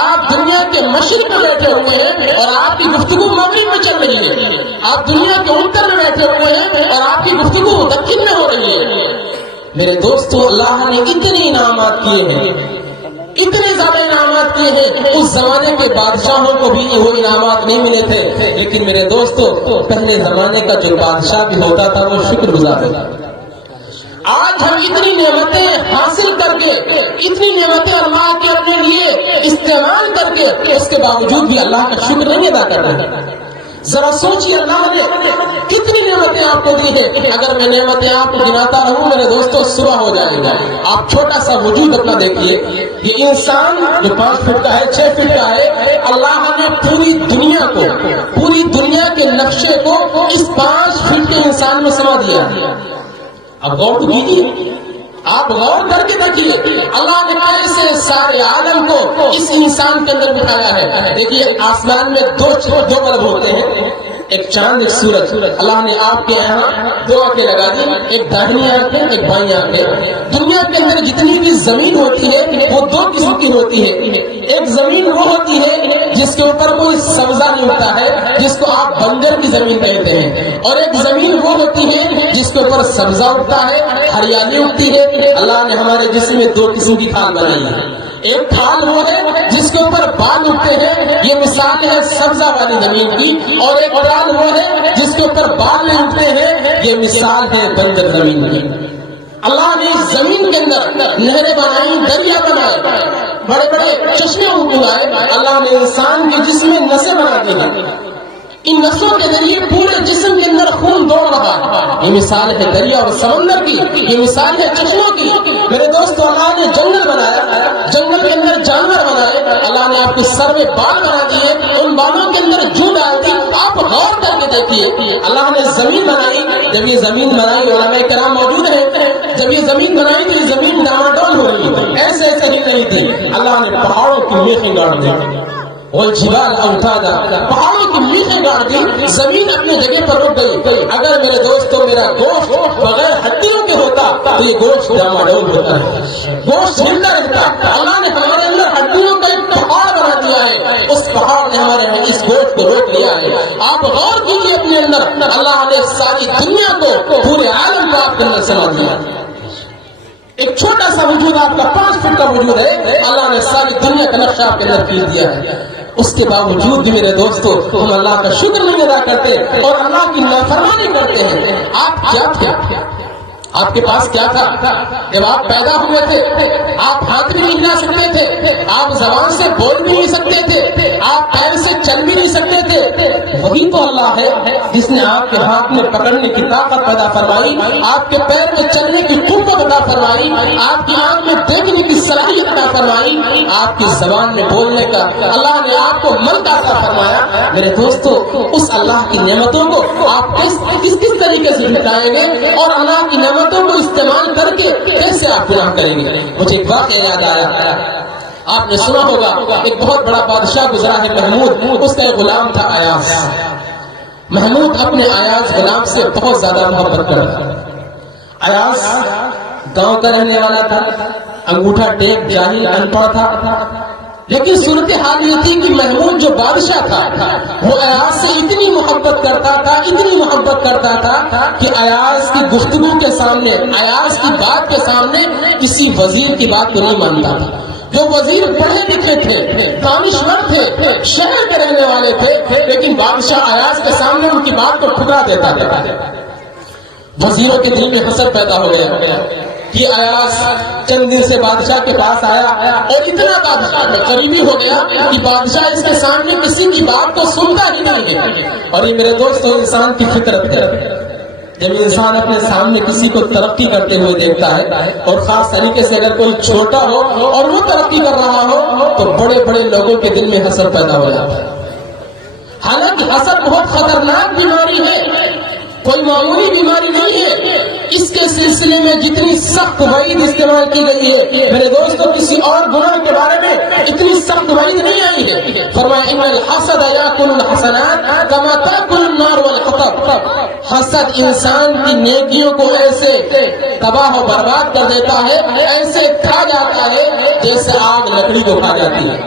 آپ دنیا کے مشرق میں بیٹھے ہوئے ہیں اور آپ کی گفتگو مغرب میں چل رہی ہے. آپ دنیا کے اتر میں بیٹھے ہوئے ہیں اور آپ کی گفتگو دکن میں ہو رہی ہے. میرے دوستو، اللہ نے اتنے انعامات کیے ہیں، اتنے زیادہ انعامات کیے ہیں. اس زمانے کے بادشاہوں کو بھی وہ انعامات نہیں ملے تھے. لیکن میرے دوستو، پہلے زمانے کا جو بادشاہ بھی ہوتا تھا وہ شکر گزار ہوتا. آج ہم اتنی نعمتیں حاصل کر کے، اتنی نعمتیں اللہ کے اپنے لیے استعمال کر کے، اس کے باوجود بھی اللہ کا شکر نہیں ادا کر رہے. ذرا سوچیے اللہ نے کتنی نعمتیں آپ کو دی ہے. اگر میں نعمتیں آپ کو گناتا رہوں میرے دوستوں صبح ہو جائے گا. آپ چھوٹا سا وجود اپنا دیکھیے، یہ انسان جو 5 فٹ کا ہے، 6 فٹ کا ہے، اللہ نے پوری دنیا کو، پوری دنیا کے نقشے کو اس 5 فٹ کے انسان میں سما دیا. اب غور تو کیجیے، آپ غور کر کے دیکھیے اللہ نے کیسے سارے عالم کو اس انسان کے اندر بٹھایا ہے. دیکھیے آسمان میں دو بلب ہوتے ہیں، ایک چاند ایک سورج. اللہ نے آپ کے یہاں 2 آنکھیں لگا دی، ایک داہنی آنکھ ہے ایک بائیں آنکھ ہے. دنیا کے اندر جتنی بھی زمین ہوتی ہے وہ 2 قسم کی ہوتی ہے. ایک زمین وہ ہوتی ہے جس کے اوپر کوئی سبزہ نہیں ہوتا ہے، جس کو آپ بنجر کی زمین کہتے ہیں. اور ایک زمین وہ ہوتی ہے جس کے اوپر سبزہ اگتا ہے، ہریالی اگتی ہے. اللہ نے ہمارے جسم میں 2 قسم کی کھال بنائی ہے. ایک کھال وہ ہے جس کے اوپر بال اگتے ہیں، یہ مثال ہے سبزہ والی زمین کی. اور ایک کھال وہ ہے جس کے اوپر بال نہیں اگتے ہیں، یہ مثال ہے بنجر زمین کی. اللہ نے اس زمین کے اندر نہریں بنائی، دریا بنائے، بڑے بڑے چشمے اگائے. اللہ نے انسان کے جسم میں نسیں بنا دی ہیں. ان نسوں کے ذریعے پورے جسم کے اندر خون دوڑ رہا ہے. یہ مثال ہے دریا اور سمندر کی، یہ مثال ہے چشموں کی. میرے دوستو، اللہ نے جنگل بنایا، جنگل کے اندر جانور بنائے. اللہ نے آپ کے سر میں بال بنا دیے، ان بالوں کے اندر جو ڈال دی. آپ غور کر کے دیکھیے اللہ نے زمین بنائی. جب یہ زمین بنائی، علماء کرام موجود ہیں، جب یہ زمین بنائی تو یہ زمین ڈاواڈول ہو رہی تھی، ایسے ہی نہیں تھی. اللہ نے پہاڑوں کی میخیں گاڑ دی، والجبال اوتادا، پہاڑوں کی میخیں گاڑ دی. زمین اپنی جگہ پر رک گئی. اگر میرے دوستوں میرا گوشت بغیر ہڈیوں کے ہوتا تو یہ گوشت ڈاواڈول ہوتا ہے، گوشت زندہ رہتا. اللہ نے ہمارے اندر ہڈیوں کا ایک پہاڑ بنا دیا ہے، اس پہاڑ نے ہمارے اس گوشت کو روک لیا ہے. آپ غور کیجیے اپنے اندر، اللہ نے ساری دنیا کو، پورے عالم کو آپ کے اندر سما دیا. ایک چھوٹا سا وجود آپ کا 5 فٹ کا وجود ہے، اللہ نے ساری دنیا کا نقشہ آپ کے اندر کھینچ دیا ہے. اس کے باوجود بھی میرے دوستو ہم اللہ کا شکر نہیں ادا کرتے اور اللہ کی نافرمانی کرتے ہیں. آپ کیا تھے؟ آپ کے پاس کیا تھا؟ جب آپ پیدا ہوئے تھے آپ ہاتھ بھی نہیں ہلا سکتے تھے، آپ زبان سے بول بھی نہیں سکتے تھے، آپ پیر سے چل بھی نہیں سکتے تھے۔ وہی تو اللہ ہے جس نے آپ کے ہاتھ میں پکڑنے کی طاقت پیدا فرمائی، آپ کے پیر میں چلنے کی قوت عطا فرمائی، آپ کی آنکھ میں دیکھنے کی صلاحیت عطا فرمائی، آپ کی زبان میں بولنے کا اللہ نے آپ کو ملک عطا فرمایا۔ میرے دوستو، اس اللہ کی نعمتوں کو آپ کس طریقے سے جھٹلائیں گے اور اللہ کی نعمتوں کو استعمال کر کے کیسے آپ گناہ کریں گے؟ مجھے ایک واقعہ یاد آیا، آپ نے سنا ہوگا ایک بہت بڑا بادشاہ گزرا ہے محمود، اس کا ایک غلام تھا ایاز۔ محمود اپنے ایاز غلام سے بہت زیادہ محبت کرتا۔ ایاز گاؤں کا رہنے والا تھا، انگوٹھا ٹیک، جاہل، ان پڑھ تھا، لیکن صورتحال یہ تھی کہ محمود جو بادشاہ تھا وہ ایاز سے اتنی محبت کرتا تھا کہ ایاز کی گفتگو کے سامنے، ایاز کی بات کے سامنے کسی وزیر کی بات کو نہیں مانتا تھا۔ جو وزیر پڑھے لکھے تھے، دانشور تھے، شہر کے رہنے والے تھے، لیکن بادشاہ ایاز کے سامنے ان کی بات کو ٹھکرا دیتا تھا۔ وزیروں کے دل میں حسد پیدا ہو گیا کہ ایاز چند دن سے بادشاہ کے پاس آیا اور اتنا بادشاہ میں قریبی ہو گیا کہ بادشاہ اس کے سامنے کسی کی بات کو سنتا ہی نہیں ہے۔ اور یہ میرے دوستو انسان کی فطرت ہے، جب انسان اپنے سامنے کسی کو ترقی کرتے ہوئے دیکھتا ہے اور خاص طریقے سے اگر کوئی چھوٹا ہو اور وہ ترقی کر رہا ہو تو بڑے بڑے لوگوں کے دل میں حسد پیدا ہو جاتا ہے۔ حالانکہ حسد بہت خطرناک بیماری ہے، کوئی معمولی بیماری نہیں ہے۔ اس کے سلسلے میں جتنی سخت وعید استعمال کی گئی ہے، میرے دوستوں کسی اور گناہ کے بارے میں اتنی سخت وعید نہیں آئی ہے۔ فرمایا ان الحسد یاکل الحسنات کما تاکل النار والحطب۔ حسد انسان کی نیکیوں کو ایسے تباہ و برباد کر دیتا ہے، ایسے کھا جاتا ہے جیسے آگ لکڑی کو کھا جاتی ہے۔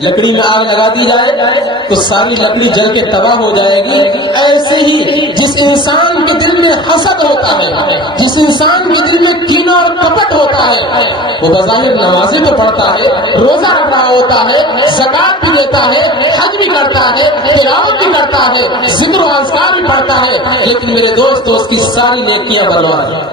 لکڑی میں آگ لگا دی جائے تو ساری لکڑی جل کے تباہ ہو جائے گی، ایسے ہی جس انسان کے دل میں حسد ہوتا ہے، جس انسان کے دل میں کینہ اور کپٹ ہوتا ہے، وہ بظاہر نمازیں تو پڑھتا ہے، روزہ رکھ رہا ہوتا ہے، زکات بھی دیتا ہے، حج بھی کرتا ہے، تلاوت بھی کرتا ہے، ذکر و اذکار بھی پڑھتا ہے، لیکن میرے دوست اس کی ساری نیکیاں برباد ہیں،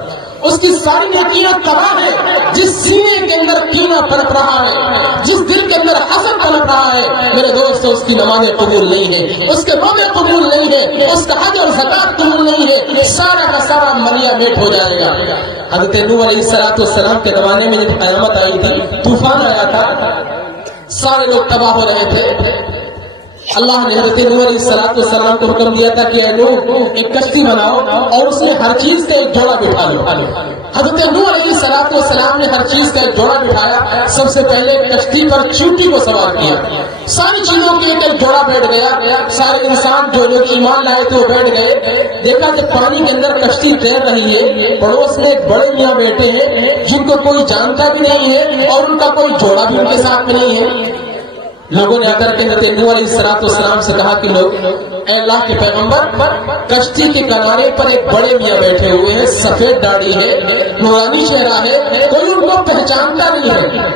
اس کی ساری نیکیاں تباہ ہے۔ جس سینے کے اندر کینہ پنپ رہا ہے، جس دل کے اندر حسد پنپ رہا ہے، میرے دوستو اس کی نمازیں قبول نہیں ہے، اس کے روزے قبول نہیں ہے، اس کا حج اور زکات قبول نہیں ہے، سارا کا سارا مریا میٹ ہو جائے گا۔ حضرت نوح علیہ السلام کے زمانے میں جب قیامت آئی تھی، طوفان آیا تھا، سارے لوگ تباہ ہو رہے تھے۔ اللہ نے حضرت نوح علیہ السلام کو حکم دیا تھا کہ اے نوح ایک کشتی بناؤ اور اس میں ہر چیز کا ایک جوڑا بٹھا لو۔ حضرت نوح علیہ السلام نے ہر چیز کا ایک جوڑا بٹھایا۔ سب سے پہلے کشتی پر چونٹی کو سوار کیا، ساری چیزوں کے ایک جوڑا بیٹھ گیا، سارے انسان جو لوگ ایمان لائے تھے وہ بیٹھ گئے۔ دیکھا کہ پانی کے اندر کشتی تیر رہی ہے، پڑوس میں ایک بڑے میاں بیٹھے ہیں جن کو کوئی جانتا بھی نہیں ہے اور ان کا کوئی جوڑا بھی ان کے ساتھ میں نہیں ہے۔ لوگوں نے آ کر کے حضرت نوح علیہ السلام سے کہا کہ لوگ اے اللہ کے پیغمبر، کشتی کے کنارے پر ایک بڑے میاں بیٹھے ہوئے ہیں، سفید داڑھی ہے، نورانی چہرہ ہے، کوئی ان کو پہچانتا نہیں ہے۔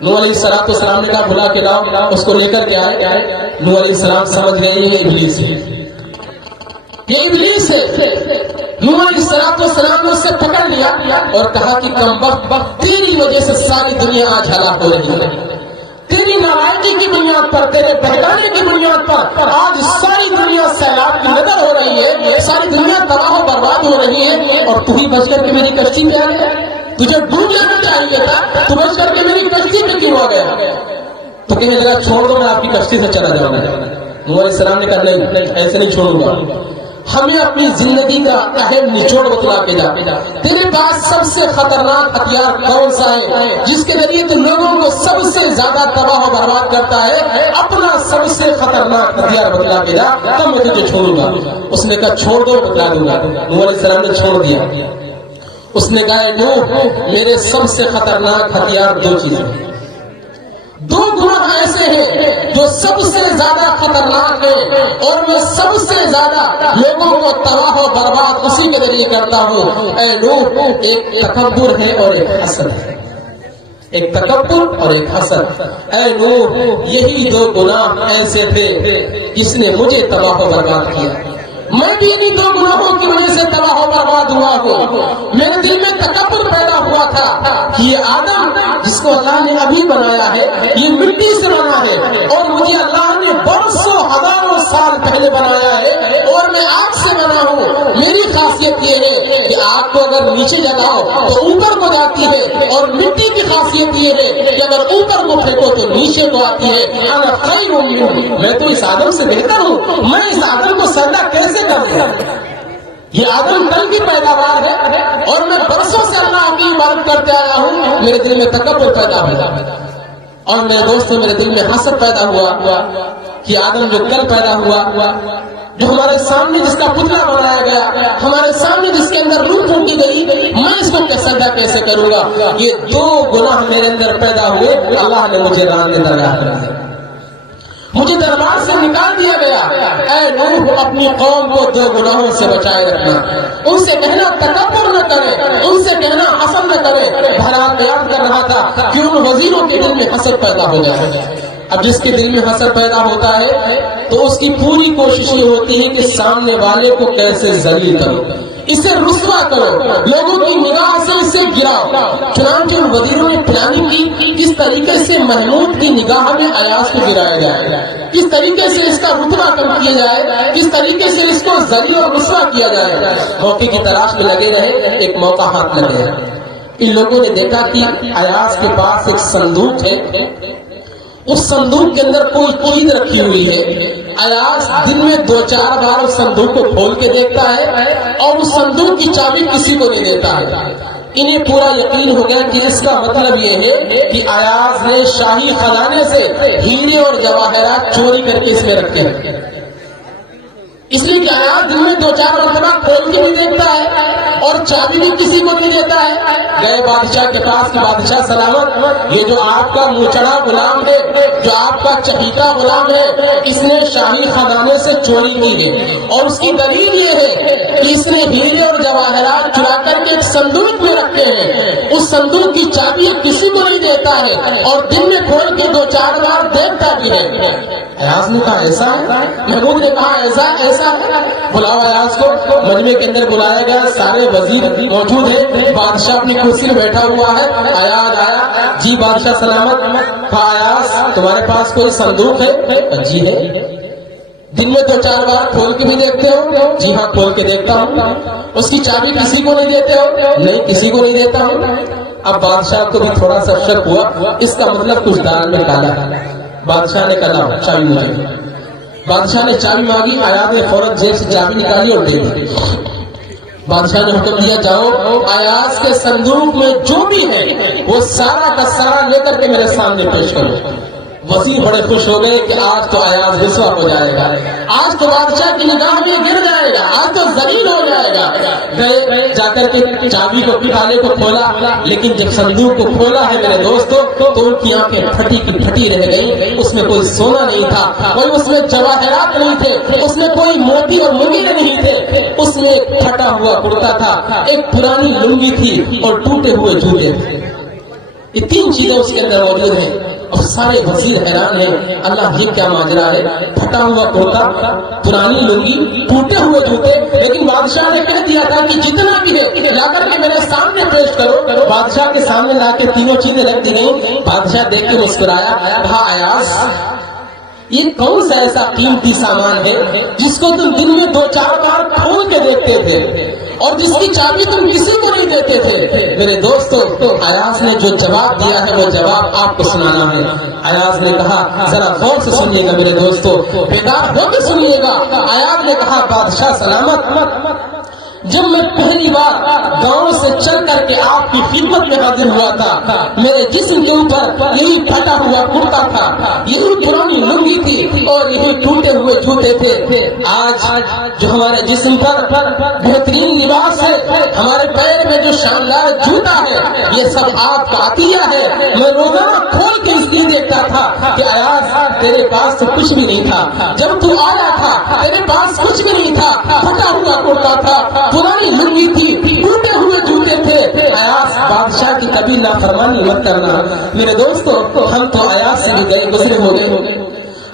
نوح علیہ السلام نے کہا بلا کے لاؤ، اس کو لے کر کے آئے۔ نوح علیہ السلام سمجھ گئے یہ ابلیس ہے، یہ ابلیس ہے۔ نوح علیہ السلام نے اس سے پکڑ لیا اور کہا کہ کمبخت، تیری وجہ سے ساری دنیا آج ہلاک ہو رہی ہے، تیری نالائکی کی بنیاد پر، تیرے بہکانے کی بنیاد پر آج ساری دنیا سیلاب کی نظر ہو رہی ہے، ساری دنیا تباہ و برباد ہو رہی ہے، اور تو ہی بچ کر کے میری کشتی میں آ گیا۔ تجھے ڈوب جانا چاہیے تھا، تو بچ کر کے میری کشتی میں کیوں آ گیا؟ تو کہنے لگا چھوڑ دو، میں آپ کی کشتی سے چلا جاؤں گا۔ نوح علیہ السلام نے کہا نہیں، ایسے نہیں چھوڑوں گا۔ ہمیں اپنی زندگی کا اہم نچوڑ بتلا کے جا، تیرے پاس سب سے خطرناک ہتھیار کون سا ہے جس کے ذریعے تو لوگوں کو سب سے زیادہ تباہ و برباد کرتا ہے؟ اپنا سب سے خطرناک ہتھیار بتلا کے جا، تب میں تجھے چھوڑوں گا۔ اس نے کہا چھوڑ دو، بتلا دوں گا۔ نوح علیہ السلام نے چھوڑ دیا۔ اس نے کہا نوح، میرے سب سے خطرناک ہتھیار دو چیزیں، دو گناہ ایسے ہیں جو سب سے زیادہ خطرناک ہے اور میں سب سے زیادہ لوگوں کو تباہ و برباد اسی کے ذریعے کرتا ہوں۔ اے نوح، ایک تکبر ہے اور ایک حسد ہے، ایک تکبر اور ایک حسد۔ اے نوح، یہی دو گناہ ایسے تھے جس نے مجھے تباہ و برباد کیا، میں بھی انہیں دو گناہوں کی وجہ سے تباہ و برباد ہوا ہوں۔ میرے دل میں یہ آدم جس کو اللہ نے ابھی بنایا ہے یہ مٹی سے بنا ہے اور مجھے اللہ نے برسوں ہزاروں سال پہلے بنایا ہے اور میں آگ سے بنا ہوں. میری خاصیت یہ ہے کہ آگ کو اگر نیچے جلاؤ تو اوپر کو جاتی ہے اور مٹی کی خاصیت یہ ہے کہ اگر اوپر کو پھینکو تو نیچے کو آتی ہے. انا خیر منہ، میں تو اس آدم سے بہتر ہوں، میں اس آدم کو سجدہ کیسے کروں؟ یہ آدم کل کی پیداوار ہے اور میں برسوں سے اللہ کی عبادت کرتے آیا ہوں. میرے دل میں تکبر پیدا ہوا اور میرے دوستوں میرے دل میں حسد پیدا ہوا کہ آدم جو کل پیدا ہوا، جو ہمارے سامنے جس کا پتلا بنایا گیا، ہمارے سامنے جس کے اندر روح پھونکی گئی، میں اس کو سجدہ کیسے کروں گا؟ یہ دو گناہ میرے اندر پیدا ہوئے. اللہ نے مجھے ران کے درگاہ کر دیا، مجھے دربار سے نکال دیا گیا. اے نوح، اپنی قوم کو دو گناہوں سے بچائے رکھنا. ان سے کہنا تکبر نہ کرے، ان سے کہنا حسد نہ کرے. بہرحال بیان کر رہا تھا کہ ان وزیروں کے دل میں حسد پیدا ہو جائے. اب جس کے دل میں حسد پیدا ہوتا ہے تو اس کی پوری کوشش یہ ہوتی ہے کہ سامنے والے کو کیسے ذلیل کرو، اسے رسوا کرو، لوگوں کی نگاہ سے اسے گراؤ. چنانچہ ان وزیروں نے پلاننگ کی کس طریقے سے محمود کی نگاہ میں ایاز کو گرایا جائے، کس طریقے سے اس کا رتبہ کم کیا جائے، کس طریقے سے اس کو ذلیل اور رسوا کیا جائے. موقع کی تلاش میں لگے رہے، ایک موقع ہاتھ لگے. ان لوگوں نے دیکھا کہ ایاز کے پاس ایک صندوق ہے، اس صندوق کے اندر کوئی چیز رکھی ہوئی ہے. ایاز دن میں 2-4 بار اس صندوق کو کھول کے دیکھتا ہے اور اس صندوق کی چابی کسی کو نہیں دیتا ہے. انہیں پورا یقین ہو گیا کہ اس کا مطلب یہ ہے کہ ایاز نے شاہی خزانے سے ہیرے اور جواہرات چوری کر کے اس میں رکھے ہیں. اس لیے کہ ایاز دن میں 2-4 مرتبہ کھول کے بھی دیکھتا ہے اور چابی بھی کسی کو نہیں دیتا ہے. گئے بادشاہ کے پاس کہ بادشاہ سلامت، یہ جو آپ کا منہ چڑھا غلام ہے، جو آپ کا چہیتا غلام ہے، اس نے شاہی خزانے سے چوری کی ہے اور اس کی دلیل یہ ہے کہ اس نے ہیرے اور جواہرات چرا کر کے ایک صندوق میں رکھے ہیں. اس صندوق کی چابی کسی کو نہیں دیتا ہے اور دن میں کھول کے 2-4 بار دیکھتا بھی ہے. ایاز نے کہا ایسا ہے؟ محمود نے کہا ایسا ہے. بلاؤ ایاز کو. مجمع کے اندر بلایا گیا، سارے وزیر موجود ہیں، بادشاہ اپنی کرسی میں بیٹھا ہوا ہے. ایاز آیا. جی بادشاہ سلامت. کہا ایاز تمہارے پاس کوئی صندوق ہے؟ جی ہے. دن میں 2-4 بار کھول کے بھی دیکھتے ہو؟ جی ہاں کھول کے دیکھتا ہوں. اس کی چابی کسی کو نہیں دیتے ہو؟ نہیں کسی کو نہیں دیتا ہوں. اب بادشاہ کو بھی تھوڑا سا شک ہوا، اس کا مطلب کچھ دال میں کالا. بادشاہ نے کہا چابی مانگی. بادشاہ نے چابی مانگی. ایاز نے فوراً جیب سے چابی نکالی اور دے دی. بادشاہ نے حکم دیا جاؤ ایاز کے صندوق میں جو بھی ہے وہ سارا کا سارا لے کر کے میرے سامنے پیش کرو. وزیر بڑے خوش ہو گئے کہ آج تو ایاز رسوا ہو جائے گا، آج تو بادشاہ کی نگاہ میں گر جائے گا، آج تو ذلیل ہو جائے گا. گئے جا کر کے چابی کو پھالے کو کھولا، لیکن جب صندوق کو کھولا ہے میرے دوستوں تو ان کی آنکھیں پھٹی کی پھٹی رہ گئی. اس میں کوئی سونا نہیں تھا، کوئی اس میں جواہرات نہیں تھے، اس میں کوئی موتی اور منگیرے نہیں تھے. اس میں ایک پھٹا ہوا کرتا تھا، ایک پرانی لنگی تھی اور ٹوٹے ہوئے جوتے تھے. یہ 3 چیزیں اس کے اندر موجود ہیں اور سارے وزیر حیران ہیں. اللہ یہ کیا ماجرا ہے؟ پھٹا ہوا کرتا، پرانی لنگی، ٹوٹے ہوئے جوتے. لیکن بادشاہ نے کہہ دیا تھا کہ جتنا بھی ہے لا کر کے میرے سامنے پیش کرو. بادشاہ کے سامنے لا کے تینوں چیزیں رکھ دی گئی. بادشاہ دیکھ کے مسکرایا. کہا ایاز یہ کون سا ایسا قیمتی سامان ہے جس کو تم دن میں 2-4 بار کھول کے دیکھتے تھے اور جس کی چابی تم کسی کو نہیں دیتے تھے؟ میرے دوستو ایاز نے جو جواب دیا ہے وہ جواب آپ کو سنانا ہے. ایاز نے کہا ذرا غور سے سنیے گا میرے دوستو، بیدار ہو کے سنیے گا. ایاز نے کہا بادشاہ سلامت، جب میں پہلی بار گاؤں سے چل کر کے آپ کی خدمت میں حاضر ہوا تھا میرے جسم کے اوپر یہی پھٹا ہوا کرتا تھا، یہی پرانی لنگی تھی اور یہی ٹوٹے ہوئے جوتے تھے. آج جو ہمارے جسم پر بہترین لباس ہے، ہمارے پیر میں جو شاندار جوتا ہے، یہ سب آپ کا عطیہ ہے. میں روزانہ کھول کے اس لیے دیکھتا تھا کہ ایاز تیرے پاس تو کچھ بھی نہیں تھا، جب تو آیا تھا تیرے پاس کچھ بھی نہیں تھا، پھٹا ہوا کرتا تھا، پرانی لنگی تھی، ٹوٹے ہوئے جوتے تھے. ایاز بادشاہ کی کبھی نافرمانی مت کرنا. میرے دوستو ہم تو ایاز سے بھی گئے گزرے ہو گئے،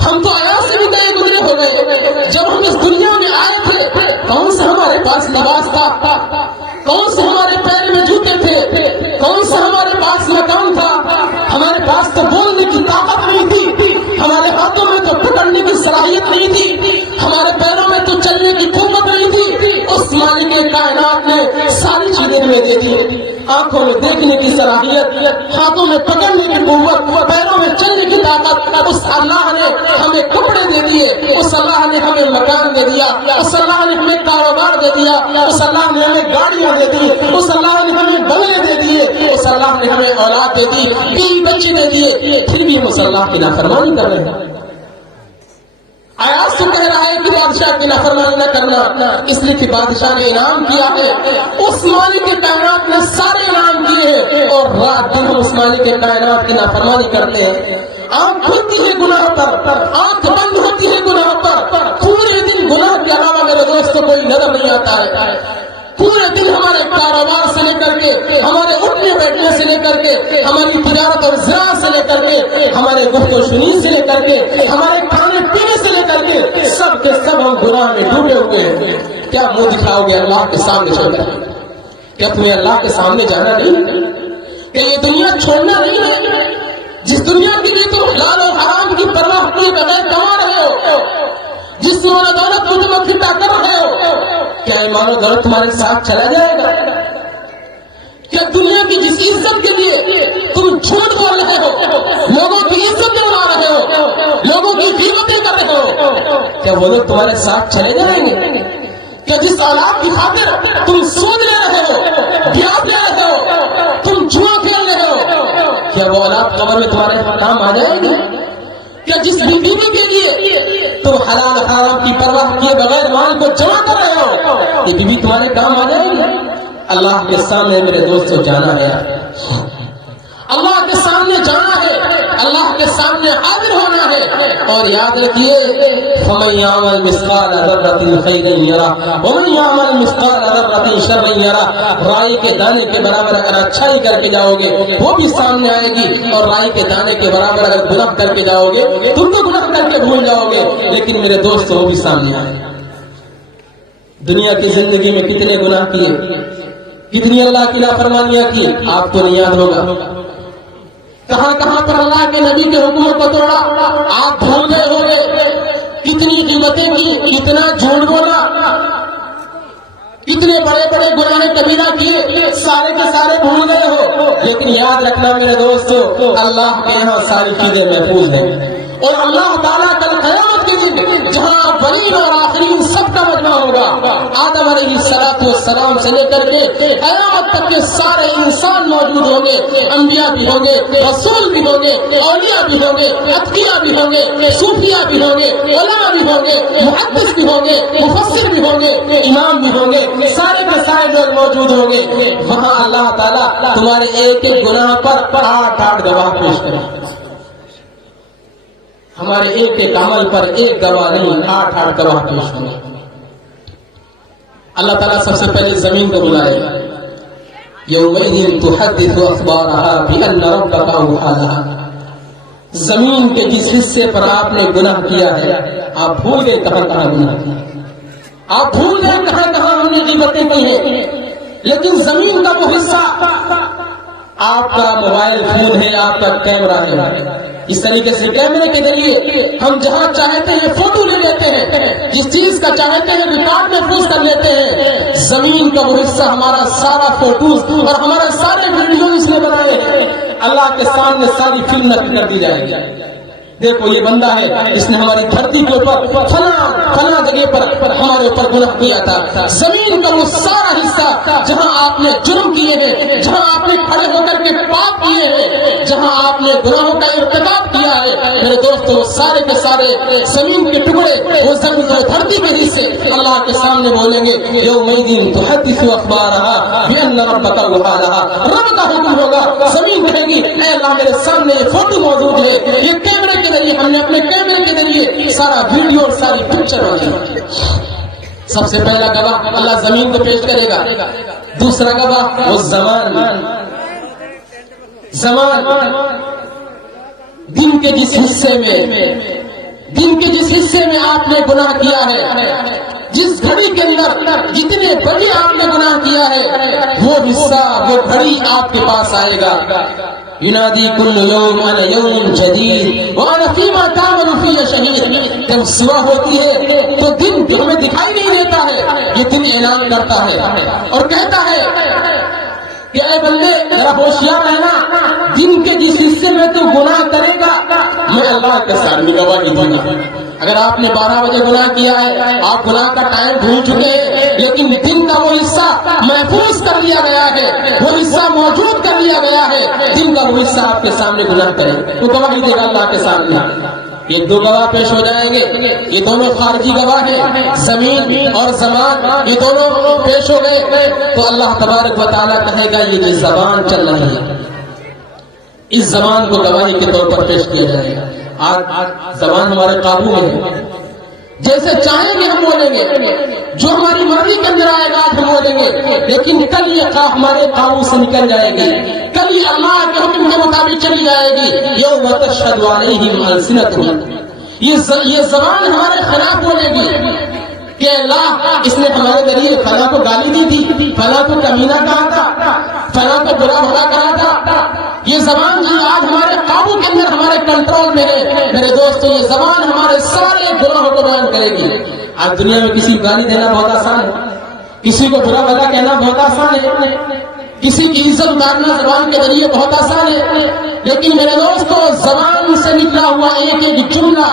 ہم تو ایاز سے بھی گئے گزرے ہو گئے. جب ہم اس دنیا میں آئے تھے کون سا ہمارے پاس لباس تھا، کون سے ہمارے پیر میں جوتے تھے، کون سا ہمارے پاس میں دے دی، آنکھوں میں دیکھنے کی صلاحیت، ہاتھوں میں پکڑنے کی قوت، پیروں میں چلنے کی طاقت، اس اللہ نے ہمیں کپڑے دے دیے، اس اللہ نے ہمیں مکان دے دیا، اس اللہ نے ہمیں کاروبار دے دیا، اس اللہ نے ہمیں گاڑیاں دے دی، اس اللہ نے ہمیں بنگلے دے دیے، اس اللہ نے ہمیں اولاد دے دی، بیوی بچے دے دیے، پھر بھی ہم اس اللہ کی نافرمانی کر رہے ہیں۔ آیات تو کہہ رہا ہے کہ بادشاہ کی نافرمانی نہ کرنا، اس لیے کہ بادشاہ نے انعام کیا ہے، اس مالک کے کائنات نے سارے انعام کیے ہیں، اور رات دن ہم اس مالک کے کائنات کی نافرمانی کرتے ہیں۔ آنکھ کھلتی ہے گناہ پر، آنکھ بند ہوتی ہے گناہ پر، پورے دن گناہ کے علاوہ میرے دوستوں کوئی نظر نہیں آتا ہے۔ پورے دن ہمارے کاروبار سے لے کر کے، ہمارے اٹھنے بیٹھنے سے لے کر کے، ہماری تجارت اور زراعت سے لے کر کے، ہمارے گفت و شنید سے لے کر کے، ہمارے کھانے پینے سے لے کر کے، سب کے سب ہم گناہ میں ڈوبے ہوئے ہیں۔ کیا منہ دکھاؤ گے اللہ کے سامنے چل کر؟ کیا تمہیں اللہ کے سامنے جانا نہیں؟ کہ یہ دنیا چھوڑنا نہیں ہے؟ جس دنیا کے لیے تم حلال اور حرام کی پرواہ کیے بغیر کما رہے ہو، جس مال و دولت کو تم اکٹھا کر رہے ہو، کیا ایمان و دولت تمہارے ساتھ چلا جائے گا؟ کیا دنیا کی جس عزت کے لیے تم جھوٹ بول رہے ہو، لوگوں کی عزت اڑا رہے ہو، لوگوں کی غیبتیں کر رہے ہو، کیا وہ لوگ تمہارے ساتھ چلے جائیں گے؟ کیا جس اولاد کی خاطر تم سود لے رہے ہو، بیاج لے رہے ہو، تم جوا کھیل رہے ہو، کیا وہ اولاد قبر میں تمہارے کام آ جائے گی؟ کیا جس بیوی کے لیے تم حلال حرام کی پرواہ کیے بغیر مال کو جمع کر رہے ہو، یہ بیوی تمہارے کام آ جائے گی؟ اللہ کے سامنے میرے دوستوں جانا ہے، اللہ کے سامنے جانا ہے، اللہ کے سامنے حاضر ہونا ہے۔ اور یاد رکھیے فَمَن يَعْمَلْ مِثْقَالَ ذَرَّةٍ خَيْرًا يَرَهُ وَمَن يَعْمَلْ مِثْقَالَ ذَرَّةٍ شَرًّا يَرَهُ۔ رائی کے دانے کے برابر اگر اچھائی کر کے جاؤ گے وہ بھی سامنے آئے گی، اور رائی کے دانے کے برابر اگر گناہ کر کے جاؤ گے تم تو گناہ کر کے بھول جاؤ گے، لیکن میرے دوستوں وہ بھی سامنے آئے۔ دنیا کی زندگی میں کتنے گناہ کیے، کتنی اللہ کی نافرمانیاں کی، آپ کو نہیں یاد ہوگا۔ کہاں کہاں پر اللہ کے نبی کے حکموں کو توڑا، آپ بھول گئے ہو گے۔ کتنی غیبتیں کی، کتنا جھوٹ بولا، کتنے بڑے بڑے گناہ کبیرہ کیے، سارے کے سارے بھول گئے ہو۔ لیکن یاد رکھنا میرے دوستو، اللہ کے یہاں ساری چیزیں محفوظ ہیں، اور اللہ تعالیٰ کل قیامت کے دن جہاں اولین اور آخرین سب کا مجمع ہوگا، آدم علیہ السلام سے لے کر کے قیامت تک کے سارے انسان موجود ہوں گے، انبیاء بھی ہوں گے، رسول بھی ہوں گے، اولیاء بھی ہوں گے، اتقیاء بھی ہوں گے، صوفیاء بھی ہوں گے، علماء بھی ہوں گے، محدث بھی ہوں گے، مفسر بھی ہوں گے، امام بھی ہوں گے، سارے کے سارے لوگ موجود ہوں گے۔ وہاں اللہ تعالیٰ تمہارے ایک ایک گناہ پر 8 گواہ پیش کرے، ہمارے ایک ایک عمل پر ایک گواہ نہیں، 8 گواہ پیش ہوں گے۔ اللہ تعالیٰ سب سے پہلے زمین کو بلائے، یومئذ تحدث اخبارها بأن ربك اوحى لها۔ زمین کے جس حصے پر آپ نے گناہ کیا ہے، آپ بھول گئے کہاں کہاں گناہ کیا، آپ بھول گئے کہاں کہاں ہم نے غیبتیں کی ہیں، لیکن زمین کا وہ حصہ آپ کا موبائل فون ہے، آپ کا کیمرہ ہے۔ اس طریقے سے کیمرے کے ذریعے ہم جہاں چاہتے ہیں فوٹو لے لیتے ہیں، جس چیز کا چاہتے ہیں ریکارڈ محفوظ کر لیتے ہیں۔ زمین کا وہ حصہ ہمارا سارا فوٹوز اور ہمارے سارے ویڈیو اس نے بنائے ہیں، اللہ کے سامنے ساری فلم نقل کر دی جائے گی۔ دیکھو یہ بندہ ہے جس نے ہماری دھرتی کے اوپر فلاں جگہ پر ہمارے اوپر گناہ کیا تھا۔ زمین کا وہ سارا حصہ جہاں آپ نے جرم کیے ہیں، جہاں آپ نے کھڑے ہو کر کے پاپ کیے ہیں، جہاں آپ نے گناہوں کا ارتکاب کیا ہے، میرے دوستو وہ سارے کے سارے زمین کے ٹکڑے، وہ زمین کو دھرتی کے حصے اللہ کے سامنے بولیں گے، یومئذ تحدث اخبارها بأن ربك اوحى لها۔ رب کا حکم ہوگا، زمین کہے گی اے اللہ میرے سامنے یہ فوٹو موجود ہے، یہ کیمرے کے ذریعے ہم نے اپنے کیمرے کے ذریعے سارا ویڈیو اور ساری پکچر بنائی۔ سب سے پہلا گواہ اللہ زمین کو پیش کرے گا، دوسرا گواہ وہ زمان دن کے جس حصے میں آپ نے گناہ کیا ہے، جس گھڑی کے اندر جتنے بڑے آپ نے گناہ کیا ہے، وہ حصہ وہ گھڑی آپ کے پاس آئے گا۔ ینادی کل یوم انا یوم جدید وانا فیما تعمل فی شہید۔ جب صبح ہوتی ہے تو دن جو ہمیں دکھائی نہیں دیتا ہے، یہ دن اعلان کرتا ہے اور کہتا ہے کہ اے بندے ذرا ہوشیار رہنا، دن کے جس حصے میں تو گناہ کرے گا میں اللہ کے سامنے گواہی دوں گا۔ اگر آپ نے 12 بجے گناہ کیا ہے، آپ گناہ کا ٹائم بھول چکے ہیں، لیکن دن کا وہ حصہ محفوظ کر لیا گیا ہے، وہ حصہ موجود کر لیا گیا ہے، دن کا وہ حصہ آپ کے سامنے گناہ کرے تو گواہی دے گا اللہ کے سامنے۔ یہ 2 گواہ پیش ہو جائیں گے، یہ دونوں خارجی گواہ ہیں، زمین اور زمان یہ دونوں پیش ہو گئے تو اللہ تبارک و تعالیٰ کہے گا یہ جو زبان چل رہی ہے اس زبان کو گواہی کے طور پر پیش کیا جائے گا۔ آج زبان ہمارے قابو میں ہے، جیسے چاہیں گے ہم بولیں گے، جو ہماری مرضی کے اندر آئے گا ہم بولیں گے، لیکن کل یہ ہمارے قابو سے نکل جائے گی، کل یہ اللہ کے حکم کے مطابق چلی جائے گی۔ یوم تشہد علیہم السنتہم، یہ زبان ہمارے خلاف بولے گی کہ اللہ اس نے ہمارے ذریعے فلاں کو گالی دی تھی، فلاں کو کمینہ کہا تھا، فلاں کو برا بھلا کہا تھا۔ یہ زبان جو آج ہمارے قابو کے اندر ہمارے کنٹرول میں ہے، میرے دوستو یہ زبان ہمارے سارے گناہوں کو بیان کرے گی۔ آج دنیا میں کسی کو گالی دینا بہت آسان ہے، کسی کو برا بھلا کہنا بہت آسان ہے، کسی کی عزت اتارنا زبان کے ذریعے بہت آسان ہے، لیکن میرے دوستو زبان سے نکلا ہوا ایک ایک جملہ،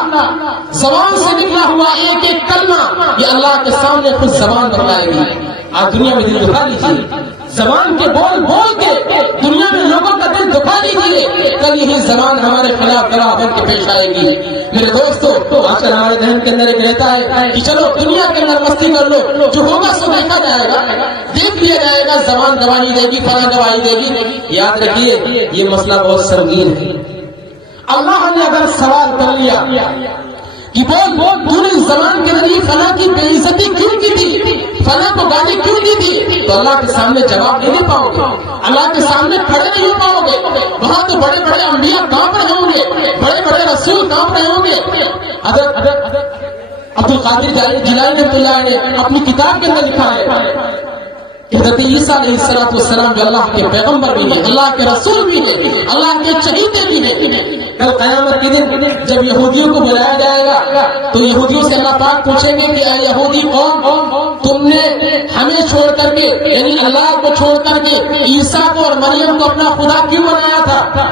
زبان سے نکلا ہوا ایک ایک کلمہ یہ اللہ کے سامنے خود زبان بتائے گی۔ آج دنیا میں دل دکھا لیجیے، زبان کے بول بول کے دنیا میں لوگوں کا دل دکھا لیجیے، کل یہی زبان ہمارے خلاف گواہ بن کے پیش آئے گی۔ میرے دوستو آج کل ہمارے ذہن کے اندر ایک رہتا ہے کہ چلو دنیا کے اندر مستی کر لو، جو ہوگا سو دیکھا جائے گا، دیکھ لیا جائے گا، زبان گواہی دے گی، فلاں گواہی دے گی۔ یاد رکھیے یہ مسئلہ بہت سنگین ہے۔ اللہ نے اگر سوال کر لیا کہ بول تو نے زبان کے ذریعے فلاں کی بے عزتی کیوں کی تھی، فلاں کو گالی کیوں دی تھی، تو اللہ کے سامنے جواب نہیں دے پاؤ گے، اللہ کے سامنے کھڑے نہیں ہو پاؤ گے۔ وہاں تو بڑے بڑے انبیاء کانپ رہے ہوں گے، بڑے بڑے رسول کانپ رہے ہوں گے۔ حضرت عبد القادر جیلانی رحمۃ اللہ نے اپنی کتاب کے اندر لکھا ہے حضرت عیسیٰ علیہ السلام جو اللہ کے پیغمبر بھی ہیں، اللہ کے رسول بھی ہیں، اللہ کے چہیتے بھی ہیں، کل قیامت کے دن جب یہودیوں کو بلایا جائے گا تو یہودیوں سے اللہ پاک پوچھیں گے کہ اے یہودی قوم، تم نے ہمیں چھوڑ کر کے یعنی اللہ کو چھوڑ کر کے عیسیٰ کو اور مریم کو اپنا خدا کیوں بنایا تھا؟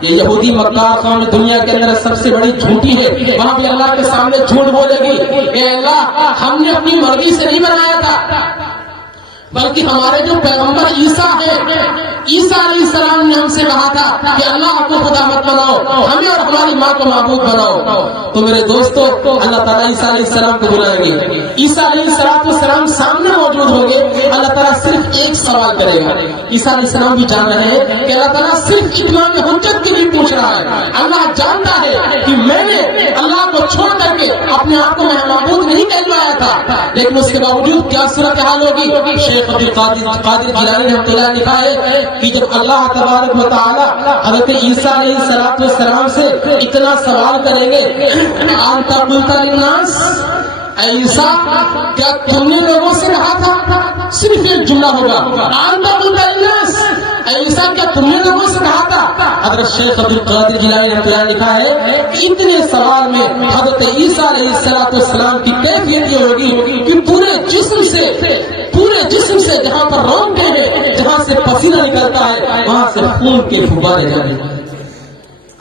یہ یہودی مکار قوم دنیا کے اندر سب سے بڑی جھوٹی ہے، وہاں بھی اللہ کے سامنے جھوٹ بولے گی کہ اللہ ہم نے اپنی مرضی سے نہیں بنایا تھا، بلکہ ہمارے جو پیغمبر عیسیٰ ہیں، عیسیٰ علیہ السلام نے ہم سے کہا تھا کہ اللہ کو خدا مت بناؤ، ہمیں اور ہماری ماں کو معبود بناؤ۔ تو میرے دوستو اللہ تعالیٰ عیسیٰ علیہ السلام کو بلائیں گے، عیسیٰ علیہ السلام سامنے موجود ہوں گے، اللہ تعالیٰ صرف ایک سوال کرے گا۔ عیسیٰ علیہ السلام بھی جان رہے ہیں کہ اللہ تعالیٰ صرف اتمام حجت کے لیے پوچھ رہا ہے، اللہ جانتا ہے کہ میں نے اللہ کو چھوڑ کر کے اپنے آپ کو معبود نہیں کہلوایا تھا، لیکن اس کے باوجود کیا صورتحال ہوگی؟ شیخ عبد القادر جیلانی رحمۃ اللہ نے لکھا ہے کہ جب اللہ تبارک و تعالیٰ حضرت عیسیٰ علیہ السلام سے اتنا سوال کریں گے، انت قلت للناس، اے عیسیٰ کیا تم نے لوگوں سے کہا تھا؟ صرف ایک جملہ ہوگا، انت قلت للناس، اے عیسیٰ کیا تم نے لوگوں سے کہا تھا؟ حضرت شیخ عبد القادر جیلانی رحمۃ اللہ نے لکھا ہے کہ اتنے سوال میں حضرت عیسیٰ علیہ السلام کی کیفیت یہ ہوگی کہ پورے جسم سے جہاں پر رونقیں ہیں، جہاں سے پسینہ نکلتا ہے، وہاں سے خون کے فوارے جاری ہیں۔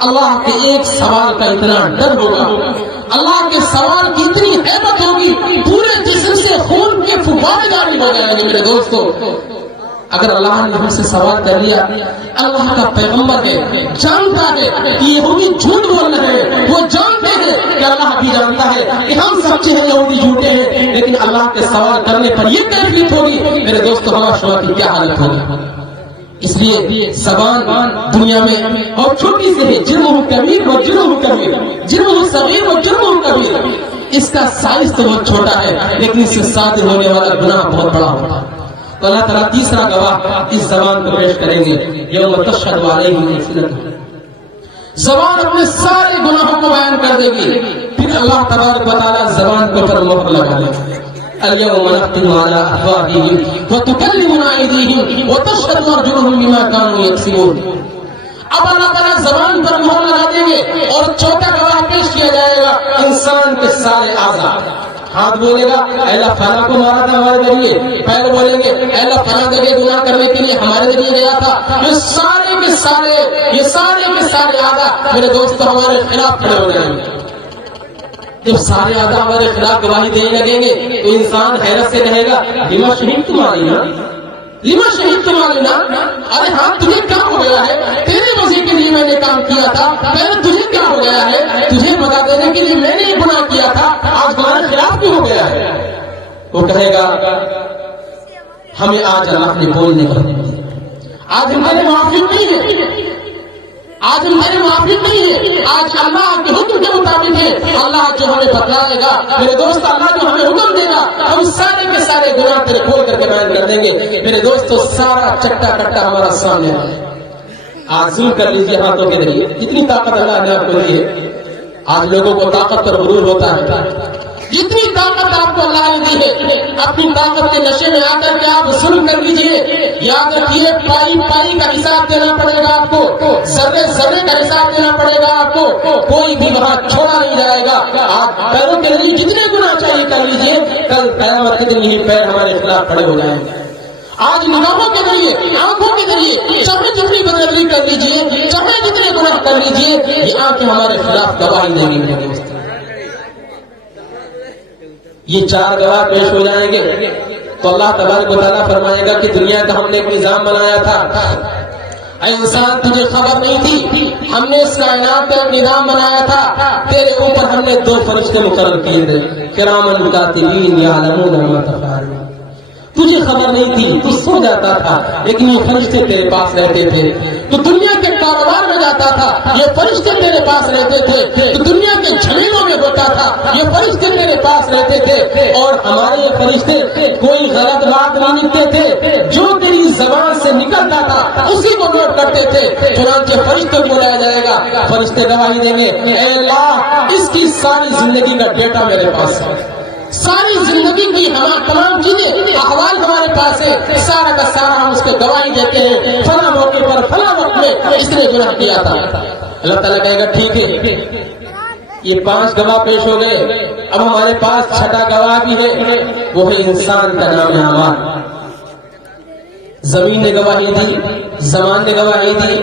اللہ کے ایک سوال کا اتنا ڈر ہوگا، اللہ کے سوال کی اتنی ہیبت ہوگی، پورے جسم سے خون کے فوارے جاری ہو جائیں گے۔ میرے دوستو اگر اللہ نے ہم سے سوال کر لیا، اللہ کا پیغمبر ہے، جانتا ہے کہ یہودی جھوٹ بول رہے ہیں، وہ جانتے ہیں کہ اللہ بھی جانتا ہے کہ ہم سچے ہیں، یہودی جھوٹے ہیں، لیکن اللہ کے سوال کرنے پر یہ کیفیت ہوگی، میرے دوستو ہوا شعا کی کیا حالت ہوگی۔ اس لیے زبان دنیا میں اور چھوٹی سے ہے، جرم کبیر و جرم کبیر، جرم صغیر و جرم کبیر، اس کا سائز تو بہت چھوٹا ہے لیکن اس سے صادر ہونے والا گناہ بہت بڑا ہوتا ہے۔ تو اللہ تعالیٰ تیسرا گواہ اس زبان کو پیش کریں گے، یوم تشہد علیہم السنتہم، زبان اپنے سارے گناہوں کو بیان کر دے گی، پھر اللہ تبارک و تعالیٰ زبان کو پر مہر لگا دے گا۔ اليوم نختم على افواههم وتكلمنا ايديهم وتشهد ارجلهم بما كانوا يكسبون۔ اب اللہ تعالیٰ زبان پر مہر لگا دیں گے اور چوتھا گواہ پیش کیا جائے گا، انسان کے سارے اعضاء، ہاتھ بولے گا اے اللہ فلاں کو مارا تھا ہمارے ذریعے، پیر بولیں گے اے اللہ فلاں جگہ گناہ کرنے کے لیے ہمارے ذریعے گیا تھا. یہ سارے کے سارے آدھا میرے دوست ہمارے خلاف کھڑے ہو جائیں گے. جب سارے آدھا ہمارے خلاف گواہی دینے لگیں گے تو انسان حیرت سے رہے گا لما شہید تمہاری نا، لما شہید تمہاری نا. ارے ہاں تجھے کیا ہو گیا ہے؟ تیرے مزے کے لیے میں نے کام کیا تھا، پہلے تجھے کیا ہو گیا ہے؟ تجھے بتا دینے کے لیے میں نے یہ گناہ کیا تھا، آج تمہارے خلاف بھی ہو گیا ہے. وہ کہے گا ہمیں آج اللہ نے بولنے کا، آج ہمارے معافی نہیں ہے، آج ہمارے معافی نہیں ہے، آج اللہ کے حکم کے مطابق ہے. اللہ جو ہمیں بتلائے گا میرے دوست، اللہ جو ہمیں حکم دے گا ہم سارے کے سارے گناہ تیرے کھول کر کے بیان کر دیں گے. میرے دوستو سارا چٹا کٹا ہمارا سامنے ہے. آج ظلم کر لیجیے ہاتھوں کے ذریعے، جتنی طاقت اللہ نے آپ کو دی ہے. آج لوگوں کو طاقت پر غرور ہوتا ہے، جتنی طاقت آپ کو اللہ نے دی ہے اپنی طاقت کے نشے میں آ کر کے آپ ظلم کر لیجیے. یاد رکھیے پائی پائی کا حساب دینا پڑے گا آپ کو، ذرے ذرے کا حساب دینا پڑے گا آپ کو. کوئی بھی وہاں چھوڑا نہیں جائے گا. آپ پیروں کے لیے جتنے گناہ چاہیے کر لیجیے، کل قیامت کے دن یہ پیر ہمارے خلاف کھڑے ہو جائیں گے. آج نگاہوں کے ذریعے، آنکھوں کے ذریعے چاہے جتنی بدلی کر لیجیے، چاہے جتنے گناہ کر لیجیے، یہ آنکھیں ہمارے خلاف گواہی دیں گی. میرے دوست یہ چار گواہ پیش ہو جائیں گے تو اللہ تبارک و تعالیٰ فرمائے گا کہ دنیا کا ہم نے ایک نظام بنایا تھا، اے انسان تجھے خبر نہیں تھی، ہم نے اس کائنات کا ایک نظام بنایا تھا. تیرے اوپر ہم نے 2 فرشتے مقرر کیے تھے، کرامن کاتبین یعلمون ما تفعلون. تجھے خبر نہیں تھی، تو سو جاتا تھا لیکن یہ فرشتے تیرے پاس رہتے تھے. تو دنیا کے کاروبار میں جاتا تھا، یہ فرشتے تیرے پاس رہتے تھے. تو دنیا کے جھمیلوں میں ہوتا تھا، یہ فرشتے تیرے پاس رہتے تھے. اور ہمارے یہ فرشتے کوئی غلط بات نہیں لکھتے تھے، جو تیری زبان سے نکلتا تھا اسی کو نوٹ کرتے تھے. چنانچہ فرشتوں کو بلایا جائے گا، فرشتے گواہی دیں گے اے اللہ اس کی ساری زندگی کا ڈیٹا میرے پاس ہے، ساری زندگی کی تمام چیزیں احوال ہمارے پاس ہے، سارا کا سارا ہم اس کو گواہی دیتے ہیں. فلاں موقع پر فلاں وقت میں اس نے گناہ کیا تھا. اللہ تعالیٰ کہے گا ٹھیک ہے، یہ 5 گواہ پیش ہو گئے، اب ہمارے پاس 6ٹھا گواہ بھی ہے، وہ ہے انسان کا نام اعمال. زمین نے گواہی دی، زمان نے گواہی دی،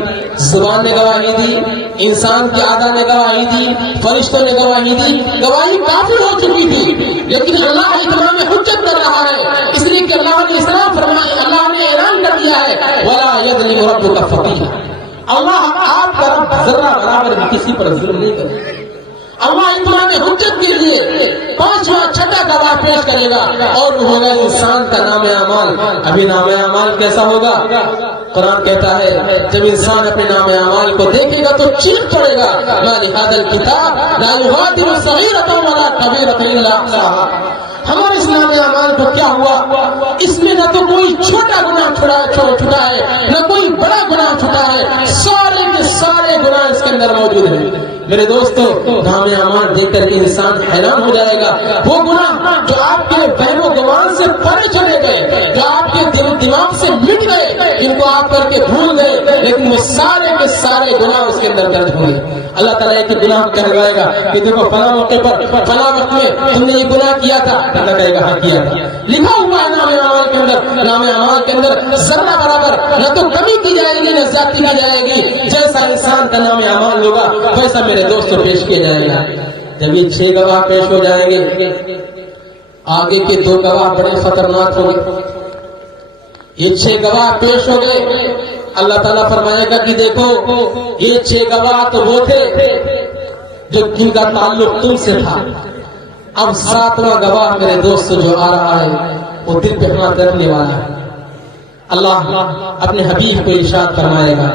زبان نے گواہی دی، انسان کی اعضاء نے گواہی دی، فرشتوں نے گواہی دی. گواہی کافی ہو چکی تھی لیکن اللہ اتمام حجت کر رہا ہے، اس لیے کہ اللہ نے اسلام فرمایا، اللہ نے اعلان کر دیا ہے وَلَا يَظْلِمُ رَبُّكَ فَقِيرًا. اللہ آپ کا رب ذرہ برابر بھی کسی پر ظلم نہیں کرے. اللہ اتمام حجت کے لیے 5واں 6ٹھا گواہ پیش کرے گا اور وہ ہوگا انسان کا نام اعمال. ابھی نام اعمال کیسا ہوگا؟ قرآن کہتا ہے جب انسان اپنے نام اعمال کو دیکھے گا تو چیخ پڑے گا مَا لِهَذَا الْكِتَابِ لَا يُغَادِرُ صَغِيرَةً وَلَا كَبِيرَةً إِلَّا أَحْصَاهَا. ہمارے اس نام اعمال کو کیا ہوا؟ اس میں نہ تو کوئی چھوٹا گناہ چھوٹا ہے، نہ کوئی بڑا گناہ چھوٹا ہے، سارے کے سارے گناہ اس کے اندر موجود ہیں. میرے دوستو نام اعمال دیکھ کر کے انسان حیران ہو جائے گا. وہ گناہ جو آپ کے وہم و گمان سے پرے چلے گئے، جو آپ کے دل دماغ سے مٹ گئے، ان کو آپ کر کے بھول گئے، لیکن وہ سارے کے سارے گناہ اس کے اندر درج ہوں گے. اللہ تعالیٰ ایک گناہ کہلوائے گا کہ دیکھو فلاں موقع پر فلاں وقت میں تم نے یہ گناہ کیا تھا. اللہ کہے گا ہاں کیا تھا، لکھا ہوا ہے نام اعمال کے اندر. نام اعمال کے اندر ذرہ برابر نہ تو کمی کی جائے گی نہ زیادتی کی جائے گی. جیسا انسان کا نام اعمال ہوگا ویسا میرے دوستوں پیش کیا جائے گا. جب یہ 6 گواہ پیش ہو جائیں گے، آگے کے 2 گواہ بڑے خطرناک ہوں گے. یہ 6 گواہ پیش ہو گئے، اللہ تعالیٰ فرمائے گا کہ دیکھو یہ 6 گواہ تو وہ تھے جو جن کا تعلق تم سے تھا. اب 7واں گواہ میرے دوست جو آ رہا ہے وہ دل پہ ہاتھ رکھنے والا ہے. اللہ اپنے حبیب کو ارشاد فرمائے گا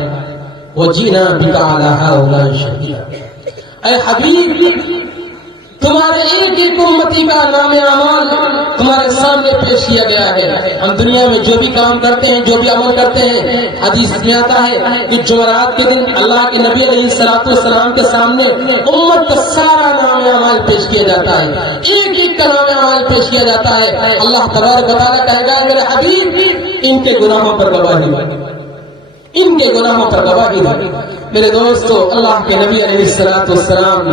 وَجِئْنَا بِكَ عَلَىٰ هَٰؤُلَاءِ شَهِيدًا. اے حبیب تمہارے ایک ایک امتی کا نام اعمال تمہارے سامنے پیش کیا گیا ہے. ہم دنیا میں جو بھی کام کرتے ہیں، جو بھی عمل کرتے ہیں، حدیث میں آتا ہے کہ جمعرات کے دن اللہ کے نبی علیہ الصلوۃ والسلام کے سامنے امت کا سارا نام اعمال پیش کیا جاتا ہے، ایک ایک کا نام اعمال پیش کیا جاتا ہے. اللہ تبارک و تعالیٰ کہے گا میرے حبیب ان کے گناہوں پر گواہی دو، ان کے گناہوں پر گواہی دے۔ میرے دوستو، اللہ کے نبی علیہ السلام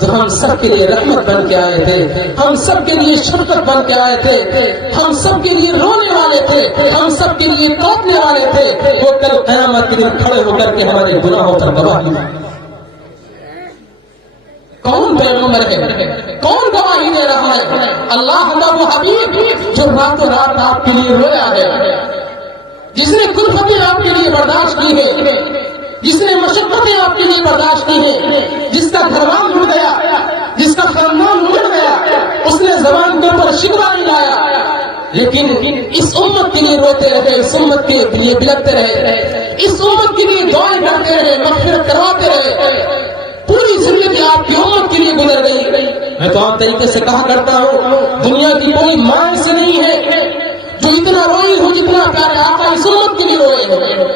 تو ہم سب کے لیے رحمت بن کے آئے تھے، ہم سب کے لیے شفقت بن کے آئے تھے، ہم سب کے لیے رونے والے تھے، ہم سب کے لیے توڑنے والے تھے۔ وہ کل قیامت کے دن کھڑے ہو کر کے ہمارے گناہوں پر گواہی دے۔ کون پیغمبر ہے؟ کون گواہی دے رہا ہے؟ اللہ کا وہ حبیب جو راتوں رات آپ کے لیے رویا ہے، جس نے کلفتیں آپ کے لیے برداشت کی ہے، جس نے مشقتیں آپ کے لیے برداشت کی ہیں، جس کا گھر بار اڑ گیا، جس کا خاندان اڑ گیا، اس نے زبان کے اوپر شکوہ نہیں لایا، لیکن اس امت کے لیے روتے رہے، اس امت کے لیے بلکتے رہے، اس امت کے لیے دعائیں کرتے رہے، مغفرت کرواتے رہے۔ پوری زندگی آپ کی امت کے لیے گزر گئی۔ میں تو عام طریقے سے کہا کرتا ہوں، دنیا کی کوئی ماں ایسی نہیں ہے جو اتنا روئی ہو جتنا پیارے آقا اس امت کے لیے روئے ہو۔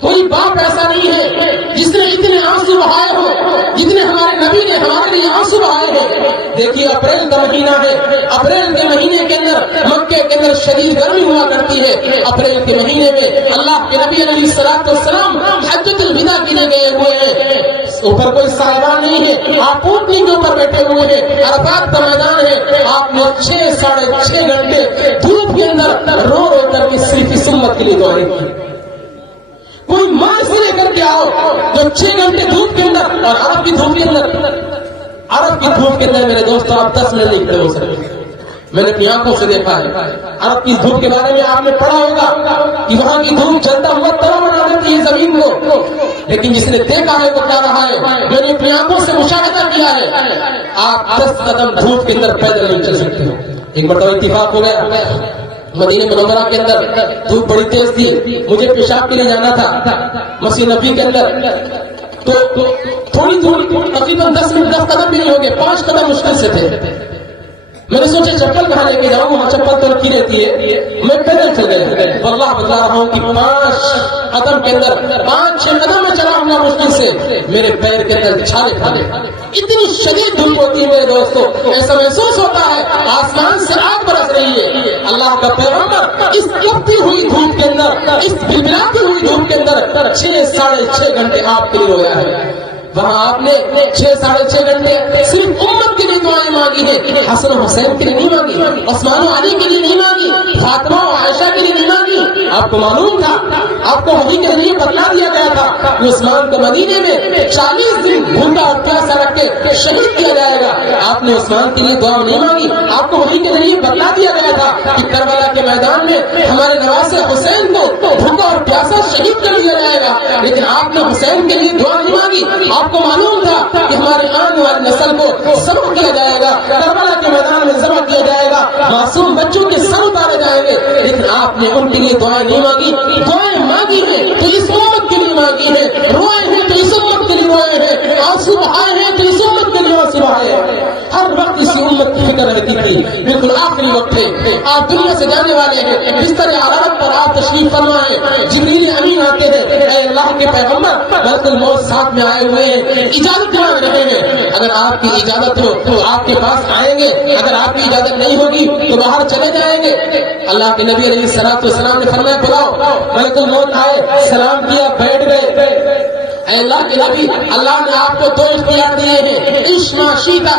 کوئی باپ ایسا نہیں ہے جس نے اتنے آنسو بہائے ہو جتنے ہمارے نبی نے ہمارے لیے آنسو بہائے ہیں۔ دیکھیے اپریل کا مہینہ ہے، اپریل کے مہینے کے اندر مکے کے اندر شدید گرمی ہوا کرتی ہے۔ اپریل کے مہینے میں اللہ کے نبی علیہ السلام حجۃ الوداع کے لیے گئے ہوئے ہیں۔ اوپر کوئی سایبان نہیں ہے، آپ اونٹنی کے اوپر بیٹھے ہوئے ہیں، عرفات کا میدان ہے۔ آپ نے 6-6.5 گھنٹے دھوپ کے اندر رو رو کر کے صرف اس امت کے لیے دعائیں کی۔ کوئی ماں سے لے کر کے آؤ جو 6 گھنٹے دھوپ کے اندر، اور عرب کی دھوپ کے اندر، عرب کی دھوپ کے اندر میرے دوستوں آپ 10 منٹ نہیں کھڑے ہو سکتے۔ میں نے اپنی آنکھوں سے دیکھا ہے۔ عرب کی دھوپ کے بارے میں آپ نے پڑھا ہوگا کہ وہاں کی دھوپ جلتا ہوا توا بنا دیتی ہے زمین کو، لیکن جس نے دیکھا ہے وہ کہہ رہا ہے، میں نے اپنی آنکھوں سے مشاہدہ کیا ہے، آپ 10 قدم دھوپ کے اندر پیدل نہیں چل سکتے ہو۔ ایک مرتبہ اتفاق ہو گیا، مدینہ منورہ کے اندر دھوپ بڑی تیز تھی، مجھے پیشاب کے لیے جانا تھا مسجد نبی کے اندر، تو تھوڑی دور تقریباً 10 منٹ 10 قدم بھی نہیں ہو گئے، 5 قدم مشکل سے تھے۔ میں نے سوچا چپل کہاں لے کے جاؤں، وہاں چپل تو رکھی رہتی ہے، میں پیدل چل گیا۔ واللہ بتا رہا ہوں کہ 5 قدم کے اندر 5-6 قدم میں چلا ہوں گا مشکل سے، میرے پیر کے اندر چھالے کھا گئے۔ اتنی شدید دھوپ ہوتی ہے میرے دوستوں، ایسا محسوس ہوتا ہے آسمان سے آگ برس رہی ہے۔ اللہ کا پیغمبر اس تپتی ہوئی دھوپ کے اندر، اس بلبلاتی ہوئی دھوپ کے اندر 6-6.5 گھنٹے آپ کے لیے رویا ہے۔ وہاں آپ نے 6-6.5 گھنٹے صرف امت کے لیے دعائیں مانگی ہیں، حسن و حسین کے لیے نہیں مانگی، عثمان و علی کے لیے نہیں مانگی، فاطمہ و عائشہ کے لیے نہیں مانگی۔ آپ کو معلوم تھا، آپ کو وحی کے ذریعے بتلا دیا گیا تھا کہ عثمان کو مدینے میں 40 دن بھوکا اور پیاسا رکھ کے شہید کیا جائے گا۔ آپ نے عثمان کے لیے دعا نہیں مانگی، آپ کو وحی کے ذریعے بتلا دیا گیا تھا کہ کربلا کے میدان میں ہمارے نواسے حسین کو بھوکا اور پیاسا شہید کر دیا جائے گا، لیکن آپ نے حسین کے لیے دعا نہیں مانگی۔ آپ کو معلوم تھا کہ ہماری آنے والی نسل کو ذبح کیا جائے گا، کربلا کے میدان میں ذبح کیا جائے گا، معصوم بچوں کے سر اتارے جائیں گے، لیکن آپ نے ان کے لیے دعائیں نہیں مانگی۔ دعائیں مانگی ہیں تو اس امت کے لیے مانگی ہے، روئے ہیں تو اس امت کے لیے روئے ہیں، آنسو بہائے ہیں تو اس امت کے لیے آنسو بہائے ہیں۔ ہر وقت اس امت کی فکر رہتی تھی، بالکل آخری وقت ہے، آپ دنیا سے جانے والے ہیں، بستر حرارت پر آپ تشریف فرمائیں، جبریل امین آتے ہیں، اے اللہ کے پیغمبر ملک الموت ساتھ میں آئے ہوئے ہیں، اجازت مانگ رہے ہیں، اگر آپ کی اجازت ہو تو آپ کے پاس آئیں گے، اگر آپ کی اجازت نہیں ہوگی تو باہر چلے جائیں گے۔ اللہ کے نبی علیہ السلام نے فرمایا بلاؤ، ملک الموت آئے، سلام کیا، بیٹھ گئے۔ اے اللہ کے نبی، اللہ نے آپ کو 2 اختیار دیے ہیں، عشق معاشیتا،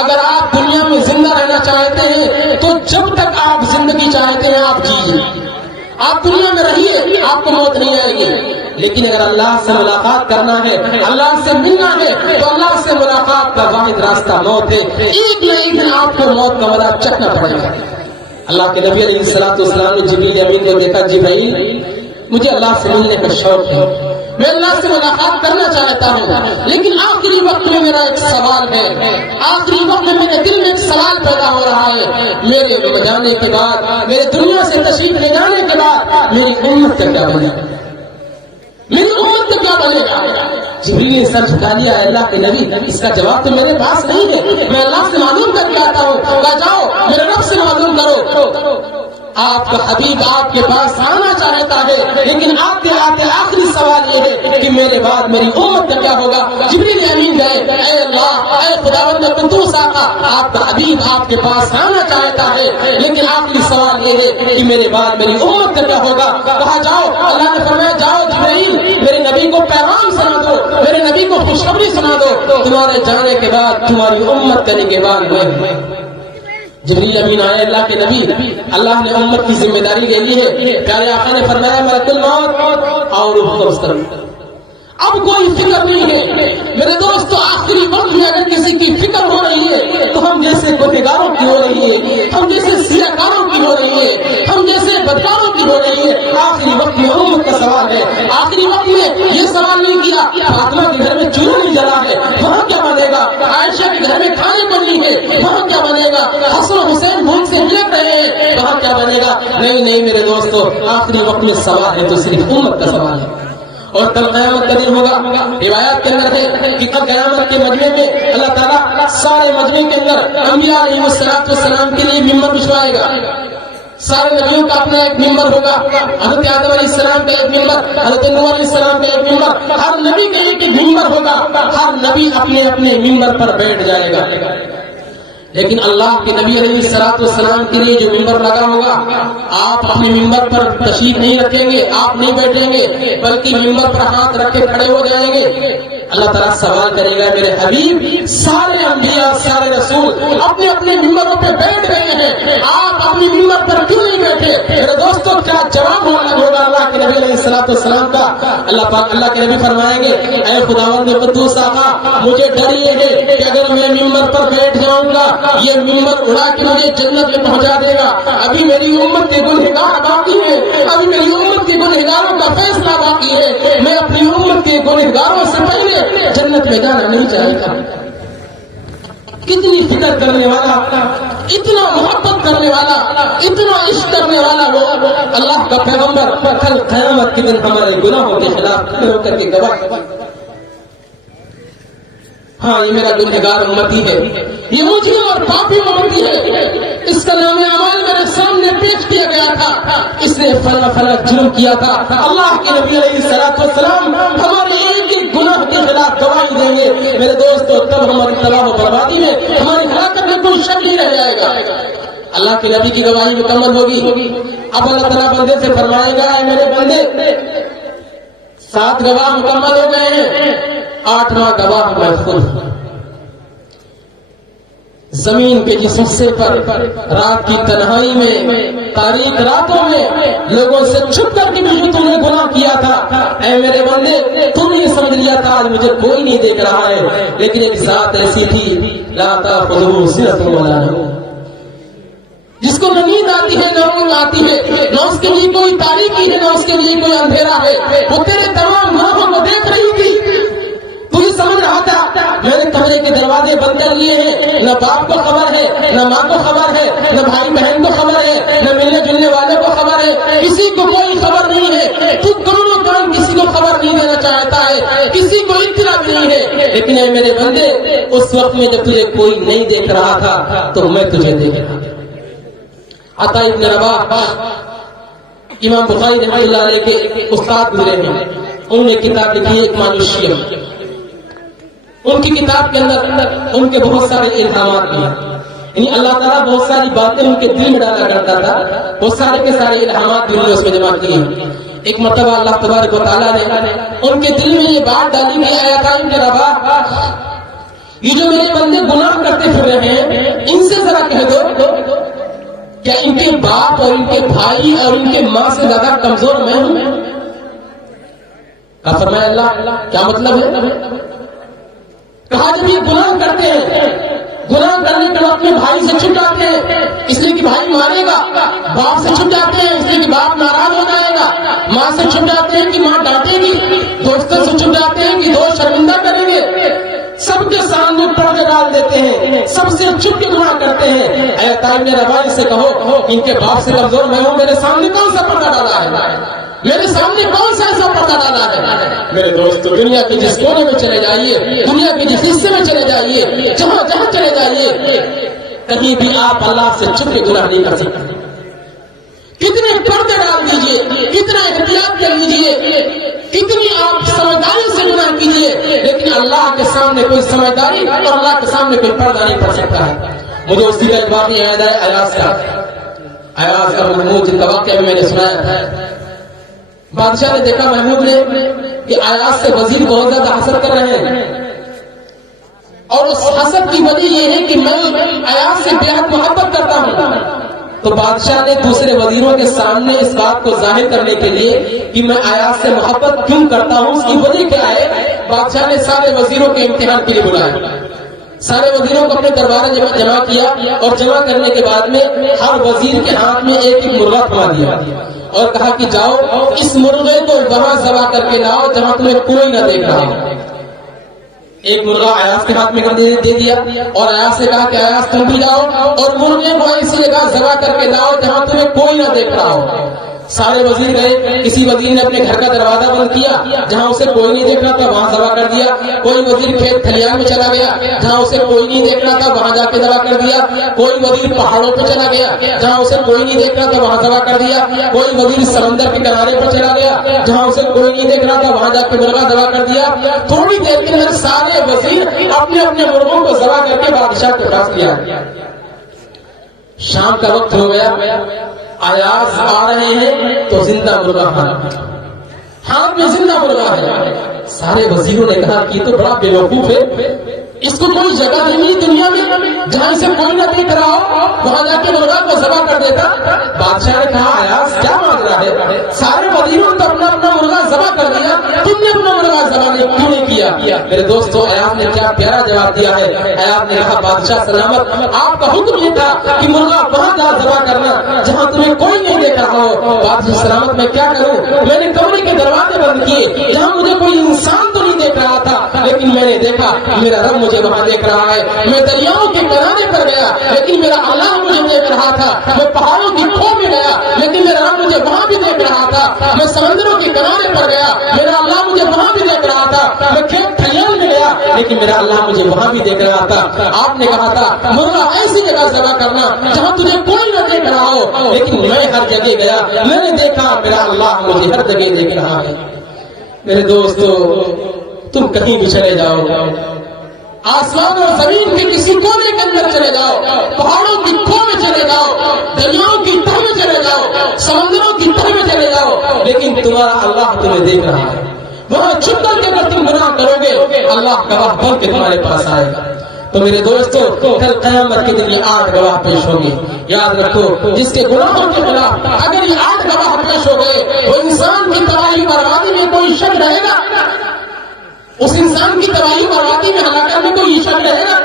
اگر آپ دنیا میں زندہ رہنا چاہتے ہیں تو جب تک آپ زندگی چاہتے ہیں آپ جیئے، آپ دنیا میں رہیے، آپ کو موت نہیں آئے گی، لیکن اگر اللہ سے ملاقات کرنا ہے، اللہ سے ملنا ہے تو اللہ سے ملاقات کا واحد راستہ موت ہے۔ ایک نہ ایک دن آپ کو موت کا مذاق چکھنا پڑے گا۔ اللہ کے نبی علیہ السلام نے جبریل امین کو دیکھا، جبریل مجھے اللہ سے ملنے کا شوق ہے، میں اللہ سے ملاقات کرنا چاہتا ہوں، لیکن آخری وقت میں میرا ایک سوال ہے، آخری وقت میں میرے دل میں ایک سوال پیدا ہو رہا ہے، میرے جانے کے بعد، میرے دنیا سے تشریف لے جانے کے بعد میری امت کا کیا بنے گا، میری امت کا کیا بنے گا؟ جبریل نے سر جھکا لیا، اللہ کے نبی اس کا جواب تو میرے پاس نہیں ہے، میں اللہ سے معلوم کر کے آتا ہوں، کہا جاؤ میرے رب سے معلوم کرو۔ آپ کا حبیب آپ کے پاس آنا چاہتا ہے، لیکن آتے آتے آخری سوال یہ ہے کہ میرے بعد میری امت کا کیا ہوگا؟ جبریل امین گئے، اے اللہ، اے خداوند قدوس آقا، آپ کا حبیب آپ کے پاس آنا چاہتا ہے، لیکن آخری سوال یہ ہے کہ میرے بعد میری امت کا کیا ہوگا؟ کہا جاؤ، اللہ نے فرمایا جاؤ بھی سنا دو تمہارے جانے کے بعد تمہاری امت کا نگہبان میں ہے۔ جبریل امین آئے اللہ کے نبی، اللہ نے امت کی ذمہ داری لے لی ہے۔ پیارے آقا نے فرمایا ملک الموت اور اب کوئی فکر نہیں ہے میرے دوستو۔ آخری وقت میں اگر کسی کی فکر ہو رہی ہے تو ہم جیسے گنہگاروں کی ہو رہی ہے، ہم جیسے سیاکاروں کی ہو رہی ہے، ہم جیسے بدکاروں کی ہو رہی ہے۔ آخری وقت میں امت کا سوال ہے۔ آخری وقت میں یہ سوال نہیں کیا فاطمہ کے گھر میں چولہا نہیں جلا ہے وہاں کیا بنے گا، عائشہ کے گھر میں کھانے بنی ہے وہاں کیا بنے گا، حسن و حسین بھوک سے ملک رہے ہیں وہاں کیا بنے گا۔ نہیں میرے دوستو، آخری وقت میں سوال ہے تو صرف امت کا سوال ہے۔ اور کل قیامت کا دن ہوگا۔ روایات کے اندر ہے کہ کل قیامت کے مجمع میں اللہ تعالیٰ سارے مجمع کے اندر انبیاء علیہ السلام کے لیے ممبر بچھوائے گا۔ سارے نبیوں کا اپنا ایک ممبر ہوگا۔ حضرت آدم علیہ السلام کا ایک ممبر، حضرت نوح علیہ السلام کا ایک ممبر، ہر نبی کا ایک ممبر ہوگا۔ ہر نبی اپنے اپنے ممبر پر بیٹھ جائے گا۔ لیکن اللہ کے نبی علیہ السلام کے لیے جو ممبر لگا ہوگا، آپ اپنے ممبر پر تشریف نہیں رکھیں گے، آپ نہیں بیٹھیں گے، بلکہ ممبر پر ہاتھ رکھ کے کھڑے ہو جائیں گے۔ اللہ تعالیٰ سوال کرے گا میرے حبیب سارے انبیاء سارے رسول اپنے اپنے ممبروں پہ بیٹھ گئے ہیں، آپ اپنے ممبر پر کیوں نہیں بیٹھے؟ میرے دوستوں کیا جواب ہوگا اللہ کے نبی علیہ السلام کا؟ اللہ کے نبی فرمائیں گے اے خداوند قدوس آقا، مجھے ڈر یہ ہے کہ اگر میں ممبر پر بیٹھ جاؤں گا یہ ممبر اڑا کے مجھے جنت میں پہنچا دے گا۔ ابھی میری امت کے گنہگار باقی ہے، ابھی میری امت کے گنہگاروں کا فیصلہ باقی ہے، میں اپنی امت کے گنہگاروں سے پہلے جنت میں جانا نہیں چاہے گا۔ کتنی فکر کرنے والا، اتنا محبت کرنے والا، اتنا عشق کرنے والا وہ اللہ کا پیغمبر کل قیامت کے دن ہمارے گناہوں کے خلاف کھڑے ہو کر کے گواہ، ہاں یہ میرا گنہگار امتی ہے، یہ مجرم اور پاپی امتی ہے، اس کا نام اعمال میرے سامنے پیش کیا گیا تھا، اس نے فلاں فلاں جرم کیا تھا۔ اللہ کے نبی علیہ السلام ہمارے ایک ایک گناہ کے خلاف گواہی دیں گے میرے دوستو، تب ہماری تباہ و بربادی میں ہماری ہلاکت میں کوئی شک نہیں رہ جائے گا۔ اللہ کے نبی کی گواہی مکمل ہوگی۔ اب اللہ تعالیٰ بندے سے فرمائے گا اے میرے بندے 7 گواہ مکمل ہو گئے ہیں، 8واں گواہ میں خود ہوں۔ زمین کے جس حصے پر رات کی تنہائی میں، تاریک راتوں میں لوگوں سے چھپ کر کے بھی تم نے گناہ کیا تھا، اے میرے بندے تم یہ سمجھ لیا تھا آج مجھے کوئی نہیں دیکھ رہا ہے، لیکن ایک ذات ایسی تھی لا تأخذہ سنۃ ولا نوم، جس کو نہ نیند آتی ہے نہ اونگ آتی ہے، نہ اس کے لیے کوئی تاریکی ہے نہ اس کے لیے کوئی اندھیرا ہے، وہ تیرے تمام گناہوں کو دیکھ رہی تھی۔ تو یہ سمجھ رہا تھا میں نے کمرے کے دروازے بند کر لیے ہیں، نہ باپ کو خبر ہے نہ ماں کو خبر ہے نہ بھائی بہن کو خبر ہے نہ ملنے جلنے والوں کو خبر ہے، کسی کو کوئی خبر نہیں ہے، تو دونوں کام کسی کو خبر نہیں دینا چاہتا ہے، کسی کو اطلاع نہیں ہے، لیکن اے میرے بندے اس وقت میں جب تجھے کوئی نہیں دیکھ رہا تھا تو میں تجھے دیکھ رہا تھا۔ عطا ابن رباح امام بخاری رحمۃ اللہ علیہ کے استاد گزرے ہیں، انہوں نے کتاب لکھی ایک مانوشیت، ان کی کتاب کے اندر ان کے بہت سارے الہامات بھی ہیں، یعنی اللہ تعالیٰ بہت ساری باتیں ان کے دل میں ڈالا کرتا تھا، وہ سارے کے سارے الہامات بھی انہوں نے اس میں جمع کیے ہیں۔ ایک مرتبہ اللہ تبارک و تعالیٰ نے ان کے دل میں یہ بات ڈالی کہ اے عطا ابن رباح، یہ جو میرے بندے گناہ کرتے پھر رہے ہیں ان سے ذرا کہہ دو کیا ان کے باپ اور ان کے بھائی اور ان کے ماں سے زیادہ کمزور میں ہوں؟ کہا فرمایا اللہ کیا مطلب ہے؟ کہا جب یہ گناہ کرتے ہیں، گناہ کرنے کے وقت میں بھائی سے چھپ جاتے ہیں اس لیے کہ بھائی مارے گا، باپ سے چھپ جاتے ہیں اس لیے کہ باپ ناراض ہو جائے گا، ماں سے چھپ جاتے ہیں کہ ماں ڈانٹے گی، دوستوں سے چھپ جاتے ہیں کہ دوست شرمندہ کریں گے، سب کے سامنے پردے ڈال دیتے ہیں، سب سے چھپ کے گناہ کرتے ہیں۔ اے عطا ابن رباح سے کہو ان کے باپ سے کمزور میں ہوں، میرے سامنے کون سا پردہ ڈالا ہے؟ میرے سامنے کون سا ایسا پردہ ڈالا ہے؟ میرے دوست دنیا کے جس کونے میں چلے جائیے، دنیا کے جس حصے میں چلے جائیے، جہاں جہاں چلے جائیے، کہیں بھی آپ اللہ سے چھپ کے گناہ نہیں کر سکتے۔ کتنے پردے ڈال دیجئے، کتنا احتیاط کر لیجئے، کتنی آپ سمجھداری سے گناہ کیجئے، لیکن اللہ کے سامنے کوئی سمجھداری اور اللہ کے سامنے کوئی پردہ نہیں پڑ سکتا ہے۔ مجھے اسی کا ایک واقعہ یاد ہے ایاز کا محمود جن کا واقعہ میں نے سنایا تھا۔ بادشاہ نے دیکھا محمود نے کہ ایاز سے وزیر بہت زیادہ حسد کر رہے ہیں، اور اس حسد کی وجہ یہ ہے کہ میں ایاز سے بے حد محبت کرتا ہوں. تو بادشاہ نے دوسرے وزیروں کے سامنے اس بات کو ظاہر کرنے کے لیے کہ میں ایاز سے محبت کیوں کرتا ہوں، اس کی وجہ کیا ہے، بادشاہ نے سارے وزیروں کے امتحان کے لیے بلایا. سارے وزیروں کو اپنے دربار میں جمع کیا اور جمع کرنے کے بعد میں ہر وزیر کے ہاتھ میں ایک مرغا تھما دیا اور کہا کہ جاؤ اس مرغے کو وہاں ذبح کر کے لاؤ جہاں تمہیں کوئی نہ دیکھ رہا ہو. ایک مرغا ایاز کے ہاتھ میں دے دیا اور ایاز سے کہا کہ ایاز تم بھی جاؤ اور مرغے کو اسی جگہ ذبح کر کے لاؤ جہاں تمہیں کوئی نہ دیکھ رہا ہو. سارے وزیر گئے، کسی وزیر نے اپنے گھر کا دروازہ بند کیا جہاں اسے کوئی نہیں دیکھ رہا تھا وہاں ذبح کر دیا. کوئی وزیر کھیت کھلیان میں چلا گیا جہاں اسے کوئی نہیں دیکھ رہا تھا وہاں جا کے ذبح کر دیا. کوئی وزیر پہاڑوں پہ چلا گیا جہاں اسے کوئی نہیں دیکھ رہا تھا وہاں ذبح کر دیا. کوئی وزیر سمندر کے کنارے پر چلا گیا جہاں اسے کوئی نہیں دیکھ رہا تھا وہاں جا کے مرغا ذبح کر دیا. تھوڑی دیر کے اندر سارے وزیر اپنے اپنے مرغوں کو ذبح کر کے بادشاہ کے پاس لیا. شام کا وقت ہو گیا، ایاز آ رہے ہیں تو زندہ مرغا ہاتھ میں زندہ مرغا ہے. سارے وزیروں نے کہا کہ تو بڑا بے وقوف ہے، اس کو کوئی جگہ نہیں ہے دنیا میں جہاں اسے کوئی نہ دیکھ رہا ہو وہاں جا کے مرغا کو ذبح کر دیتا. بادشاہ نے کہا ایاز کیا مانگ رہا ہے، سارے وزیروں نے اپنا اپنا مرغا ذبح کر دیا، تم نے اپنا مرغا ذبح کیوں نہیں کیا؟ میرے دوستو ایاز نے کیا پیارا جواب دیا ہے. ایاز نے کہا بادشاہ سلامت، آپ کا حکم یہ تھا کہ مرغا وہاں جا ذبح کرنا جہاں تمہیں کوئی نہیں دیکھ رہا ہو. بادشاہ سلامت میں کیا کروں، میں نے کمرے کے دروازے بند کیے جہاں مجھے کوئی انسان تو نہیں دیکھ رہا تھا لیکن میں نے دیکھا میرا رب مجھے وہاں دیکھ رہا ہے. میں دریاؤں کے کنارے پر گیا لیکن میرا اللہ مجھے دیکھ رہا تھا. میں پہاڑوں کی کھو میں گیا لیکن میرا رب مجھے وہاں بھی دیکھ رہا تھا. میں سمندروں کے کنارے پر گیا میرا اللہ مجھے وہاں بھی دیکھ رہا تھا. میں کھیت کھلیان میں گیا لیکن میرا اللہ مجھے وہاں بھی دیکھ رہا تھا. آپ نے کہا تھا مرغا ایسی جگہ ذبح کرنا جہاں تجھے کوئی نہ دیکھ رہا ہو، لیکن میں ہر جگہ گیا، میں نے دیکھا میرا اللہ مجھے ہر جگہ دیکھ رہا ہے. میرے دوستو تم کہیں بھی چلے جاؤ، آسمان اور زمین کے کسی کونے کے اندر چلے جاؤ، پہاڑوں کی کھو میں چلے جاؤ، دریاؤں کی تہ میں چلے جاؤ، سمندروں کی تہ میں چلے جاؤ، لیکن تمہارا اللہ تمہیں دیکھ رہا ہے. وہاں چھپ کر کے اگر تم گناہ کرو گے اللہ گواہ بن کے تمہارے پاس آئے گا. تو میرے دوستو کل قیامت کے دن یہ 8 گواہ پیش ہوں گے. یاد رکھو جس کے گناہوں کے خلاف اگر یہ 8 گواہ پیش ہو گئے وہ انسان کی تباہی بربادی میں کوئی شک رہے گا؟ اس انسان کی تباہی بربادی میں ہلاکت میں کوئی شک رہے گا؟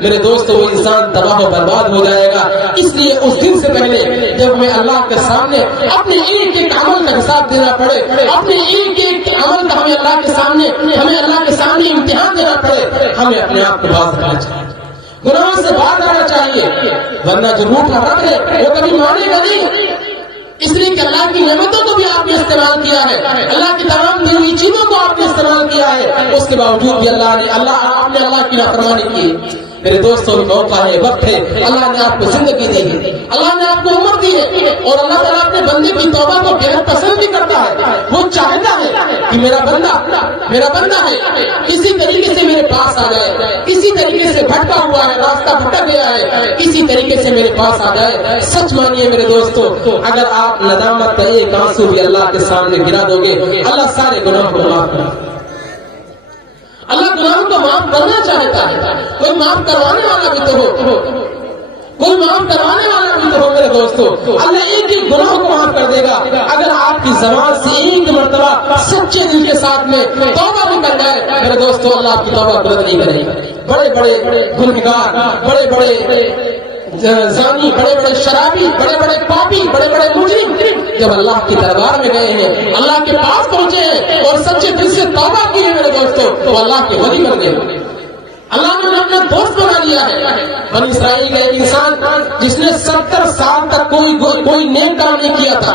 میرے دوستو وہ انسان تباہ و برباد ہو جائے گا. اس لیے اس دن سے پہلے جب ہمیں اللہ کے سامنے اپنے ایک ایک عمل کا حساب دینا پڑے، اپنے ایک ایک عمل کا ہمیں اللہ کے سامنے امتحان دینا پڑے، ہمیں اپنے آپ کو باز رکھنا چاہیے، گناہوں سے باز آنا چاہیے، ورنہ جو روٹ رکھ ہے وہ کبھی مانے گا نہیں. اس لیے کہ اللہ کی نعمتوں کو بھی آپ نے استعمال کیا ہے، اللہ کی تمام دی ہوئی چیزوں کو آپ نے استعمال کیا ہے، اس کے باوجود بھی آپ نے اللہ کی نافرمانی کی. میرے دوستوں موقع ہے، وقت ہے، اللہ نے آپ کو زندگی دی ہے، اللہ نے آپ کو عمر دی ہے، اور اللہ تعالیٰ اپنے بندے کی توبہ کو بے حد پسند بھی کرتا ہے. وہ چاہتا ہے کہ میرا بندہ ہے کسی طریقے سے میرے پاس آ جائے، کسی طریقے سے بھٹکا ہوا ہے، راستہ بھٹک گیا ہے، کسی طریقے سے میرے پاس آ جائے. سچ مانیے میرے دوستو اگر آپ ندامت کا ایک آنسو بھی اللہ کے سامنے گرا دو گے اللہ سارے گناہوں کو معاف کرے. اللہ گناہوں کو معاف کرنا چاہتا ہے، کوئی معاف کروانے والا بھی تو ہو، کوئی معاف کروانے والا بھی تو ہو. میرے دوستو اللہ ایک ایک گناہ کو معاف کر دے گا اگر آپ کی زبان سے ایک مرتبہ سچے دل کے ساتھ میں توبہ بھی کر جائے. میرے دوستو اللہ آپ کی توبہ رد نہیں کرے گا. بڑے بڑے گنہگار، بڑے بڑے زانی، بڑے بڑے شرابی، بڑے بڑے پاپی، بڑے بڑے مجرم جب اللہ کی دربار میں گئے ہیں، اللہ کے پاس پہنچے ہیں اور سچے دل سے توبہ کی ہے میرے دوستو تو اللہ کے ولی بن گئے. اللہ نے اپنا دوست بنا لیا ہے. بنی اسرائیل کا ایک انسان جس نے 70 سال تک کوئی نیک کام نہیں کیا تھا،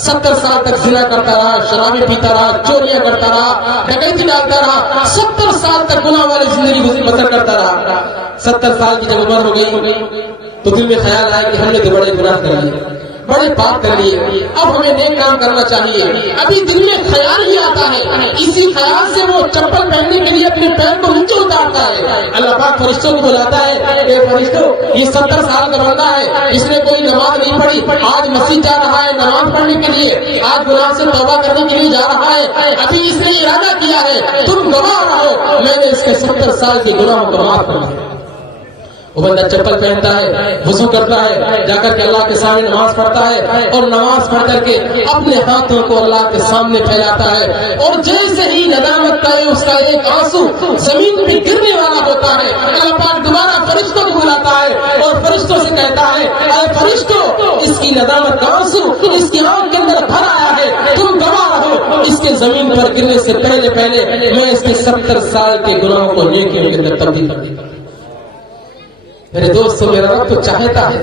70 سال تک زنا کرتا رہا، شرابیں پیتا رہا، چوریاں کرتا رہا، ڈکیتی ڈالتا رہا، 70 سال تک گناہ والی زندگی بسر کرتا رہا. 70 سال کی جب عمر ہو گئی تو دل میں خیال آیا کہ ہم نے تو بڑے گناہ کر لیے. بڑے پاک کر لیے، اب ہمیں نیک کام کرنا چاہیے. ابھی دل میں خیال ہی آتا ہے، اسی خیال سے وہ چپل پہننے کے لیے اپنے پیر کو نیچے اتارتا ہے. اللہ پاک فرشتوں کو بلاتا ہے کہ فرشتوں یہ 70 سال کا بندہ ہے، اس نے کوئی نماز نہیں پڑھی، آج مسجد جا رہا ہے نماز پڑھنے کے لیے، آج گناہ سے توبہ کرنے کے لیے جا رہا ہے، ابھی اس نے ارادہ کیا ہے، تم گواہ رہو میں نے اس کے 70 سال کے گناہوں کو معاف کر دیا. وہ بندہ چپل پہنتا ہے، وضو کرتا ہے، جا کر کے اللہ کے سامنے نماز پڑھتا ہے، اور نماز پڑھ کر کے اپنے ہاتھوں کو اللہ کے سامنے پھیلاتا ہے، اور جیسے ہی ندامت کا اس کا ایک آنسو زمین پہ گرنے والا ہوتا ہے، اللہ پاک دوبارہ فرشتوں کو بلاتا ہے اور فرشتوں سے کہتا ہے اے فرشتوں اس کی ندامت کا آنسو اس کی آنکھ کے اندر بھر آیا ہے، تم گواہ رہو اس کے زمین پر گرنے سے پہلے میں اس کے 70 سال کے گناہوں کو نیکیوں کے اندر تبدیل کر دوں. میرے دوستو میرا رب تو چاہتا ہے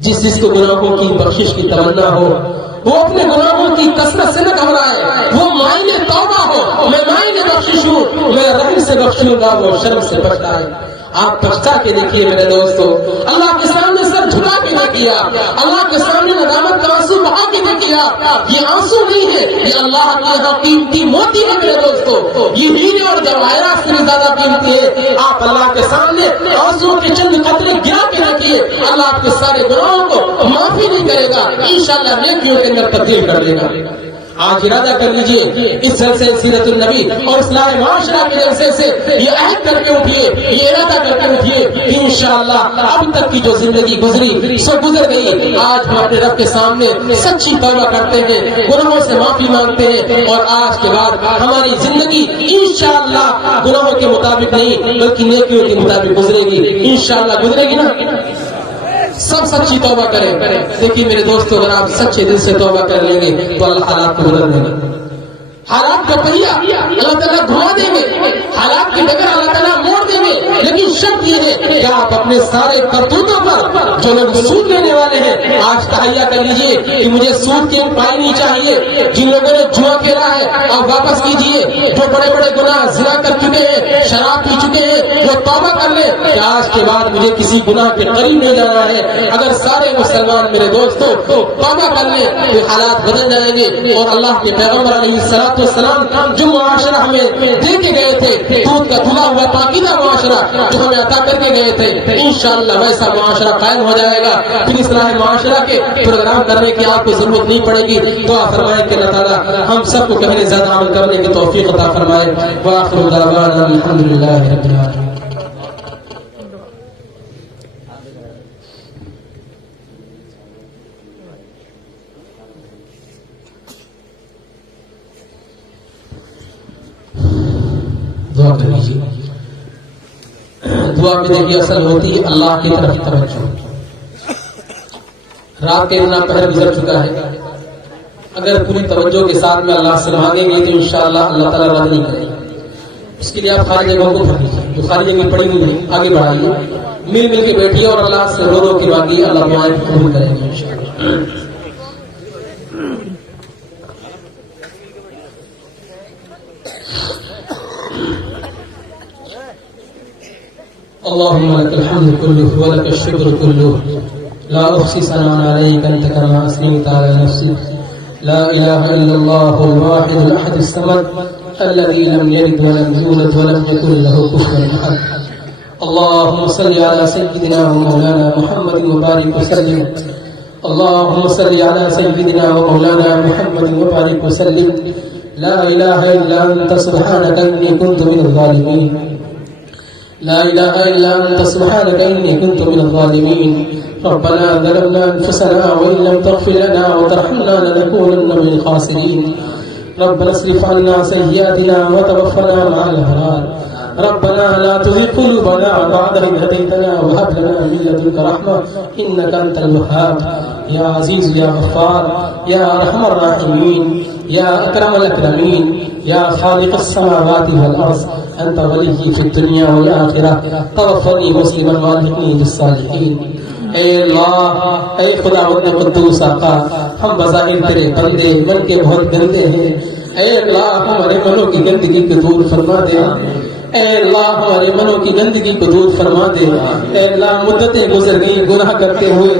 جس کو گناہوں کی بخشش کی تمنا ہو وہ اپنے گناہوں کی کثرت سے نہ گھبرائے، وہ مائل توبہ ہو، میں مائل بخشش ہوں، میں رحم سے بخشوں گا، وہ شرم سے بچتا ہے. آپ پچھتا کے دیکھیے میرے دوستو، اللہ کے سامنے سر جھکا کے دیکھیے، اللہ کے سامنے ندامت کا آنسو بہا کے دیکھیے. یہ آنسو نہیں ہے، یہ اللہ کے یہاں قیمتی موتی ہے میرے دوستو، یہ ہیرے اور جواہرات سے زیادہ قیمتی ہے. آپ اللہ کے سامنے آنسو کے چند قطرے گرا کے دیکھیے، اللہ آپ کے سارے گناہوں کو معافی نہیں کرے گا، انشاءاللہ نیکیوں کے اندر تبدیل کر دے گا. آج ارادہ کر لیجئے اس جلسے سیرت النبی اور اصلاح معاشرہ کے جلسے سے یہ عہد کر کے اٹھیے، یہ ارادہ کر کے اٹھیے کہ انشاءاللہ اب تک کی جو زندگی گزری سو گزر گئی، آج ہم اپنے رب کے سامنے سچی توبہ کرتے ہیں، گناہوں سے معافی مانگتے ہیں، اور آج کے بعد ہماری زندگی انشاءاللہ گناہوں کے مطابق نہیں بلکہ نیکیوں کے مطابق گزرے گی. انشاءاللہ گزرے گی نا؟ سب سچی توبہ کریں. دیکھیے میرے دوستو اگر آپ سچے دل سے توبہ کر لیں گے تو اللہ حالات کو بدل دیں گے. حالات کا پہیا اللہ تعالیٰ گھما دیں گے، حالات کی ڈگر اللہ تعالیٰ موڑ دیں گے، لیکن شرط یہ ہے کہ آپ اپنے سارے کرتوتوں پر جو لوگ سود لینے والے ہیں آج تہیا کر لیجئے کہ مجھے سود کی پائی نہیں چاہیے. جن لوگوں نے جوا کھیلا ہے آپ واپس کیجئے، جو بڑے بڑے گناہ زنا کر چکے ہیں، شراب پی چکے ہیں، وہ توبہ کر لیں کہ آج کے بعد مجھے کسی گناہ کے قریب نہیں جانا ہے. اگر سارے مسلمان میرے دوستوں توبہ کر لیں تو حالات بدل جائیں گے، اور اللہ کے پیغمبر علیہ السلام جو معاشرہ ہمیں دے کے گئے تھے، دودھ کا دھلا ہوا پاکیزہ معاشرہ جو ہمیں عطا کر کے گئے تھے، انشاءاللہ ویسا معاشرہ قائم ہو جائے گا. پھر اصلاح معاشرہ کے پروگرام کرنے کی آپ کو ضرورت نہیں پڑے گی. دعا فرمائے کہ اللہ تعالیٰ ہم سب کو کہنے زیادہ عمل کرنے کی توفیق عطا فرمائے. وآخر دعوانا الحمدللہ رب العالمین. دعا کر لیجیے. دعا میں دیکھیے اصل ہوتی ہے اللہ کی طرف توجہ. رات کے اتنا پہر گزر چکا ہے، اگر پوری توجہ کے ساتھ میں اللہ سے مانگیں گے تو انشاءاللہ اللہ تعالیٰ رد نہیں کرے گا. اس کے لیے آپ خالی جگہوں کو بھر لیجیے، جو خالی جگہ پڑی ہوئی ہے آگے بڑھائیے، مل مل کے بیٹھیے اور اللہ سے رو رو کی مانگیے، اللہ دعائیں قبول کریں گے انشاءاللہ. اللهم لك الحمد كله ولك الشكر كله لا أحصي ثناء عليك أنت كما أثنيت على نفسك. لا إله إلا الله الواحد الأحد الصمد الذي لم يلد ولم يولد ولم يكن له كفوا أحد. اللهم صل على سيدنا ومولانا محمد وبارك وسلم. اللهم صل على سيدنا ومولانا محمد وبارك وسلم. لا إله إلا أنت سبحانك إني كنت من الظالمين. لا إله إلا أنت سبحانك إني كنت من الظالمين. ربنا ظلمنا أنفسنا وإن لم تغفر لنا وترحمنا لنكونن من الخاسرين. ربنا اصرف عنا سيئاتنا وتوفنا مع الأبرار. ربنا لا تزغ قلوبنا بعد إذ هديتنا وهب لنا من لدنك رحمة إنك أنت الوهاب. يا عزيز يا غفار يا أرحم الراحمين يا أكرم الأكرمين يا خالق السماوات والأرض أنت ولي في الدنيا والآخرة. توفني مسلما والحقني بالصالحين. اے اللہ، اے خدا قدوس آقا، ہم بظاہر تیرے بندے من کے بہت گندے ہیں. اے اللہ ہمارے منوں کی گندگی کو دور فرما دے. اے اللہ ہمارے منوں کی گندگی کو دور فرما دے. اے اللہ مدتیں گزر گئی گناہ کرتے ہوئے.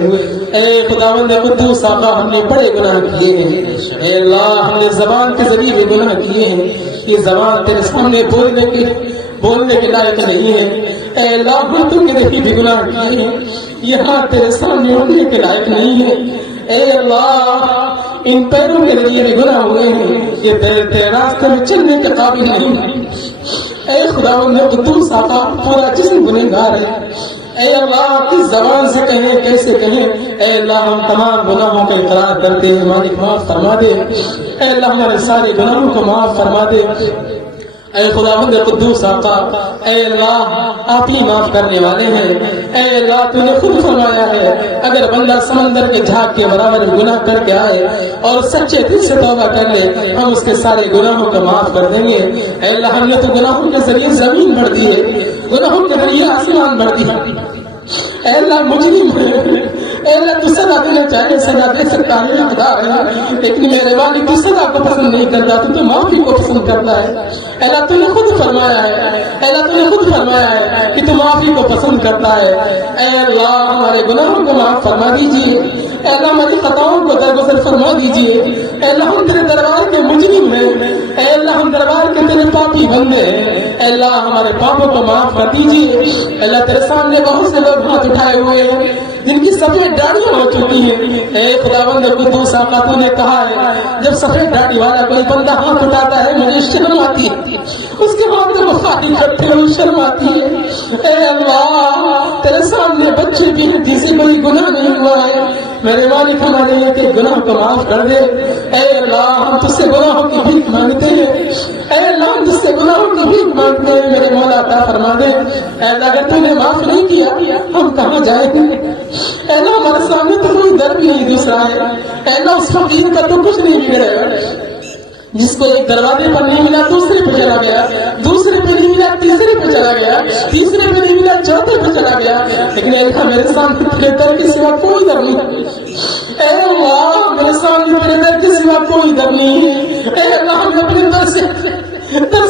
اے خداوند قدوس آقا ہم نے بڑے گناہ کیے ہیں. اے اللہ ہم نے زبان کے ذریعے بھی گناہ کیے ہیں. یہ زبان تیرے سامنے بولنے کے لائق نہیں ہے. اے اللہ ہاتھوں کے ذریعے بھی گناہ کیے ہیں. یہ ہاتھ تیرے سامنے اٹھنے کے لائق نہیں ہے. اے اللہ ان پیروں کے ذریعے بھی گناہ ہوئے ہیں. یہ تیرے راستے میں چلنے کے قابل نہیں ہے. اے خداوند قدوس آقا پورا جسم گنہگار ہے. اے اللہ کس زبان سے کہیں کیسے کہیں. اے اللہ ہم تمام گناہوں کا اقرار کرتے ہیں. مالک معاف فرما دے. اے اللہ ہمارے سارے گناہوں کو معاف فرما دے. اے خداوند قدوس آقا اے اللہ آپ ہی معاف کرنے والے ہیں. اے اللہ تو نے خود فرمایا ہے اگر بندہ سمندر کے جھاگ کے برابر گناہ کر کے آئے اور سچے دل سے توبہ کر لے ہم اس کے سارے گناہوں کو معاف کر دیں گے. اے اللہ ہم نے تو گناہوں کے ذریعے زمین بھر دی ہے, گناہوں کے ذریعے آسمان بھر دیا. اے اللہ مجرم ہے. اے اللہ تو سزا دینا چاہے سزا دے سکتا ہے, حقدار ہے, لیکن میرے والد تو سزا کو پسند نہیں کرتا, تو معافی کو پسند کرتا ہے. اے اللہ تو نے خود فرمایا ہے, اے اللہ تو نے خود فرمایا ہے کہ تو معافی کو پسند کرتا ہے. اے اللہ ہمارے گناہوں کو معاف فرما دیجیے. اے اللہ ہماری خطاؤں کو درگزر فرما دیجیے. اے اللہ ہم تیرے دربار کے مجرم ہیں. اے اللہ ہم دربار کے تیرے پاپی بندے ہیں. اے اللہ ہمارے پاپوں کو معاف کر دیجیے. اے اللہ تیرے سامنے بہت سے لوگ ہاتھ اٹھائے ہوئے ہیں جن کی سفید داڑیاں ہو چکی ہیں. اے خداوند قدوس آقا تو نے کہا ہے جب سفید داڑھی والا کوئی بندہ ہاتھ اٹھاتا ہے مجھے شرم آتی ہے, اس کے ہاتھ میں خالی کرتے ہوئے شرم آتی ہے. اے اللہ تیرے سامنے بچے بھی ہیں جسے کوئی گناہ نہیں ہوا ہے, میرے مالک ہمارے یہ کہ گناہ کو معاف کر دے. اے اللہ ہم تجھ سے گناہوں کی بھیک مانگتے ہیں. اے اللہ ہم تجھ سے گناہوں کی بھیک مانگتے ہیں. میرے مولا عطا فرما دے. اے اللہ اگر تو نے معاف نہیں کیا ہم کہاں جائیں گے. اے اللہ ہمارے سامنے تو کوئی در بھی نہیں دوسرا ہے. اے اللہ اس فقیر کا تو کچھ نہیں بگڑے گا, جس کو ایک دروازے پر نہیں ملا دوسرے پہ چلا گیا, دوسرے پہ نہیں ملا تیسرے پہ چلا گیا, تیسرے پہ نہیں ملا چوتھے پہ چلا گیا, لیکن اللہ میرے سامنے تیرے در کے سوا کوئی در نہیں. اے اللہ میرے سامنے تیرے در کے سوا کوئی در نہیں ہے. اے اللہ ہم اپنے در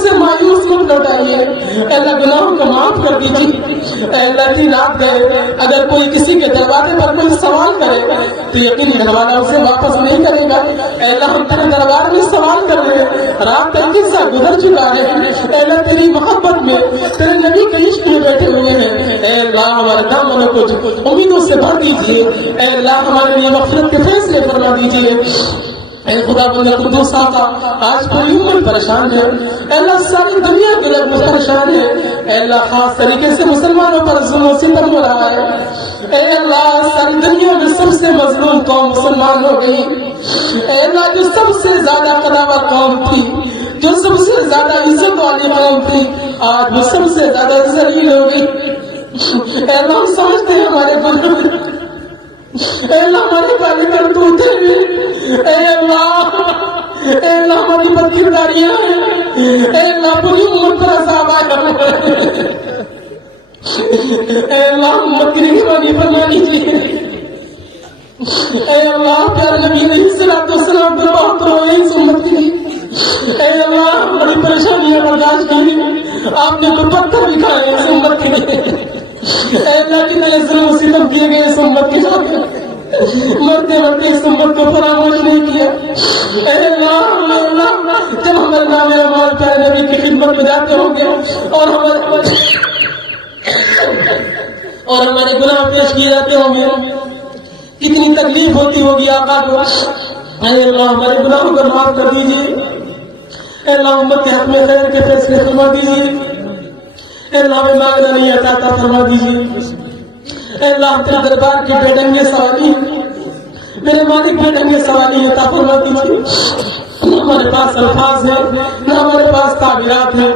سے مایوس مت لوٹائیے. اے اللہ گناہوں کو معاف کر دیجیے. اے اللہ کی رات گئے اگر کوئی کسی کے دروازے پر کوئی سوال کرے تو یقین گھر والا اسے واپس نہیں کرے گا. اے اللہ ہم تیرے دربار میں سوال کر رہے ہیں, رات کا قصہ گزر چکا ہے. اے اللہ تیری محبت میں تیرے نبی کے عشق میں بیٹھے ہوئے ہیں. اے اللہ ہمارے دامنوں کو امیدوں سے بھر دیجیے. اے اللہ ہمارے لیے مغفرت کے فیصلے فرما دیجیے. اے خدا بند قدوس آقا آج پوری امت پریشان ہے. اے اللہ ساری دنیا کے لوگ پریشان ہے. اے اللہ خاص طریقے سے مسلمانوں پر ظلم و ستم ہو رہا ہے. اے اللہ ساری دنیا میں سب سے مظلوم قوم مسلمان ہو گئی. اے اللہ جو سب سے زیادہ قدامت قوم تھی, جو سب سے زیادہ عزت والی قوم تھی, آج وہ سب سے زیادہ ذلیل ہو گئی. اے اللہ ہم سمجھتے ہیں ہمارے گناہ, اے اللہ ہماری کالی کرتوت ہے. اے اللہ ہماری بد کرداریاں ہیں. اے اللہ پوری امت پر عذاب آیا. اے اللہ امت کی رحمانی فرما دیجیے. اے اللہ پیارے نبی علیہ الصلوۃ والسلام پر بہت روئے اس امت کی. اے اللہ بڑی پریشانیاں برداشت کی, آپ نے تو پتھر بھی کھائے اس امت کے. اے اللہ کی نئے ظلم و ستم کیے گئے اس امت کے ساتھ, مرتے مرتے اس امت کو فراموش نہیں کیا. اے اللہ جب ہمارے نام اعمال پیارے نبی کی خدمت میں جاتے ہوں گے اور ہمارے گناہ پیش کیے جاتے ہوں گے, کتنی تکلیف ہوتی ہوگی آقا کو. اے اللہ ہمارے گناہوں کو معاف کر دیجیے. اے اللہ امت کے حق میں خیر کے فیصلے فرما دیجیے. اے اللہ ہمیں مانگنا نہیں عطا فرما دیجیے. اے اللہ تیرے دربار کے بے ڈنگے سوالی, میرے مالک بے ڈنگے سوالی عطا فرما دیجیے. نہ ہمارے پاس الفاظ ہے, نہ ہمارے پاس تعبیرات ہے,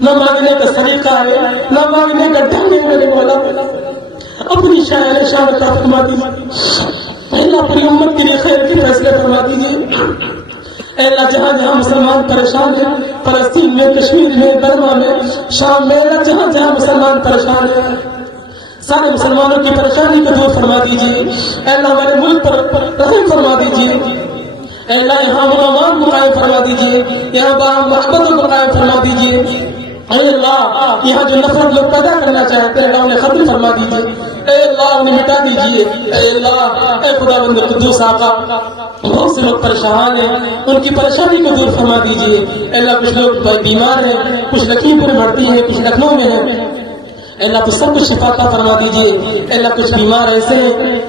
نہ مانگنے کا طریقہ ہے, نہ مانگنے کا ڈھنگ ہے. میرے مولا اپنی شاعر شان عطا فرما دیجیے. اے اللہ پوری امت کے لیے خیر کے فیصلے فرما دیجیے. اے اللہ جہاں جہاں مسلمان پریشان ہیں, فلسطین میں, کشمیر میں, برما میں, شام میں, جہاں جہاں مسلمان پریشان ہیں, سارے مسلمانوں کی پریشانی کو دور فرما دیجیے. اے اللہ ہمارے ملک پر رحم فرما دیجیے. اے اللہ یہاں امان کو قائم فرما دیجیے, یہاں باہم محبتوں کو قائم فرما دیجیے. اے اللہ یہاں جو نفرت لوگ پیدا کرنا چاہتے ہیں اللہ انہیں ختم فرما دیجیے، اے اللہ انہیں مٹا دیجیے، اے اللہ اے خدا بند قدوس آقا بہت سے لوگ پریشان ہیں ان کی پریشانی کو دور فرما دیجیے، اے اللہ کچھ لوگ بیمار ہیں، کچھ لکھیم پور بھرتی ہیں، کچھ لکھنؤ میں ہیں، اے اللہ تو سب کچھ شفا عطا فرما دیجیے، اے اللہ کچھ بیمار ایسے ہیں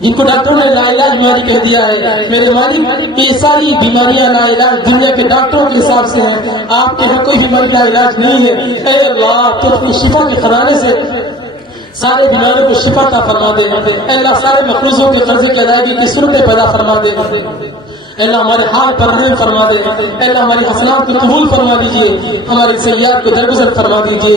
جن کو ڈاکٹروں نے لا علاج بیماری کہہ دیا ہے، میرے مالک یہ ساری بیماریاں لا علاج دنیا کے ڈاکٹروں کے حساب سے ہیں، آپ کے یہاں کوئی بیماری کا علاج نہیں ہے، اے اللہ تو اپنی شفا کے خزانے سے سارے بیماروں کو شفا عطا فرما دے، اے اللہ سارے مقروضوں کے قرضے کی ادائیگی کی صورتیں پیدا فرما دے، اے اللہ ہمارے حال پر رحم فرما دے، اے اللہ ہماری حسنات کو قبول فرما دیجیے، ہماری سیئات کو درگزر فرما دیجیے،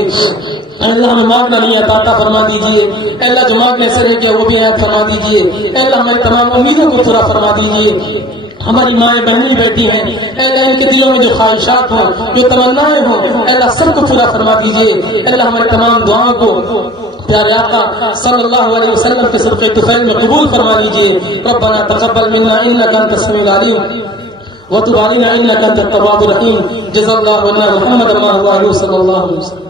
اے اللہ ہمیں مانگنا نہیں آتا عطا فرما دیجیے، اے اللہ جو مانگنے سے رہ گیا وہ بھی عطا فرما دیجیے، اے اللہ ہماری تمام امیدوں کو پورا فرما دیجیے، ہماری مائیں بہنیں بیٹھی ہیں، اے اللہ ان کے دلوں میں جو خواہشات ہوں جو تمنائیں ہوں اے اللہ سب کو پورا فرما دیجیے، اے اللہ ہماری تمام دعاؤں کو پیارے آقا صلی اللہ علیہ وسلم کے صدقے طفیل میں قبول فرما لیجیے، ربنا تقبل منا انک انت السمیع العلیم وتب علینا انک انت التواب الرحیم، جزا اللہ عنا محمد صلی اللہ علیہ وسلم۔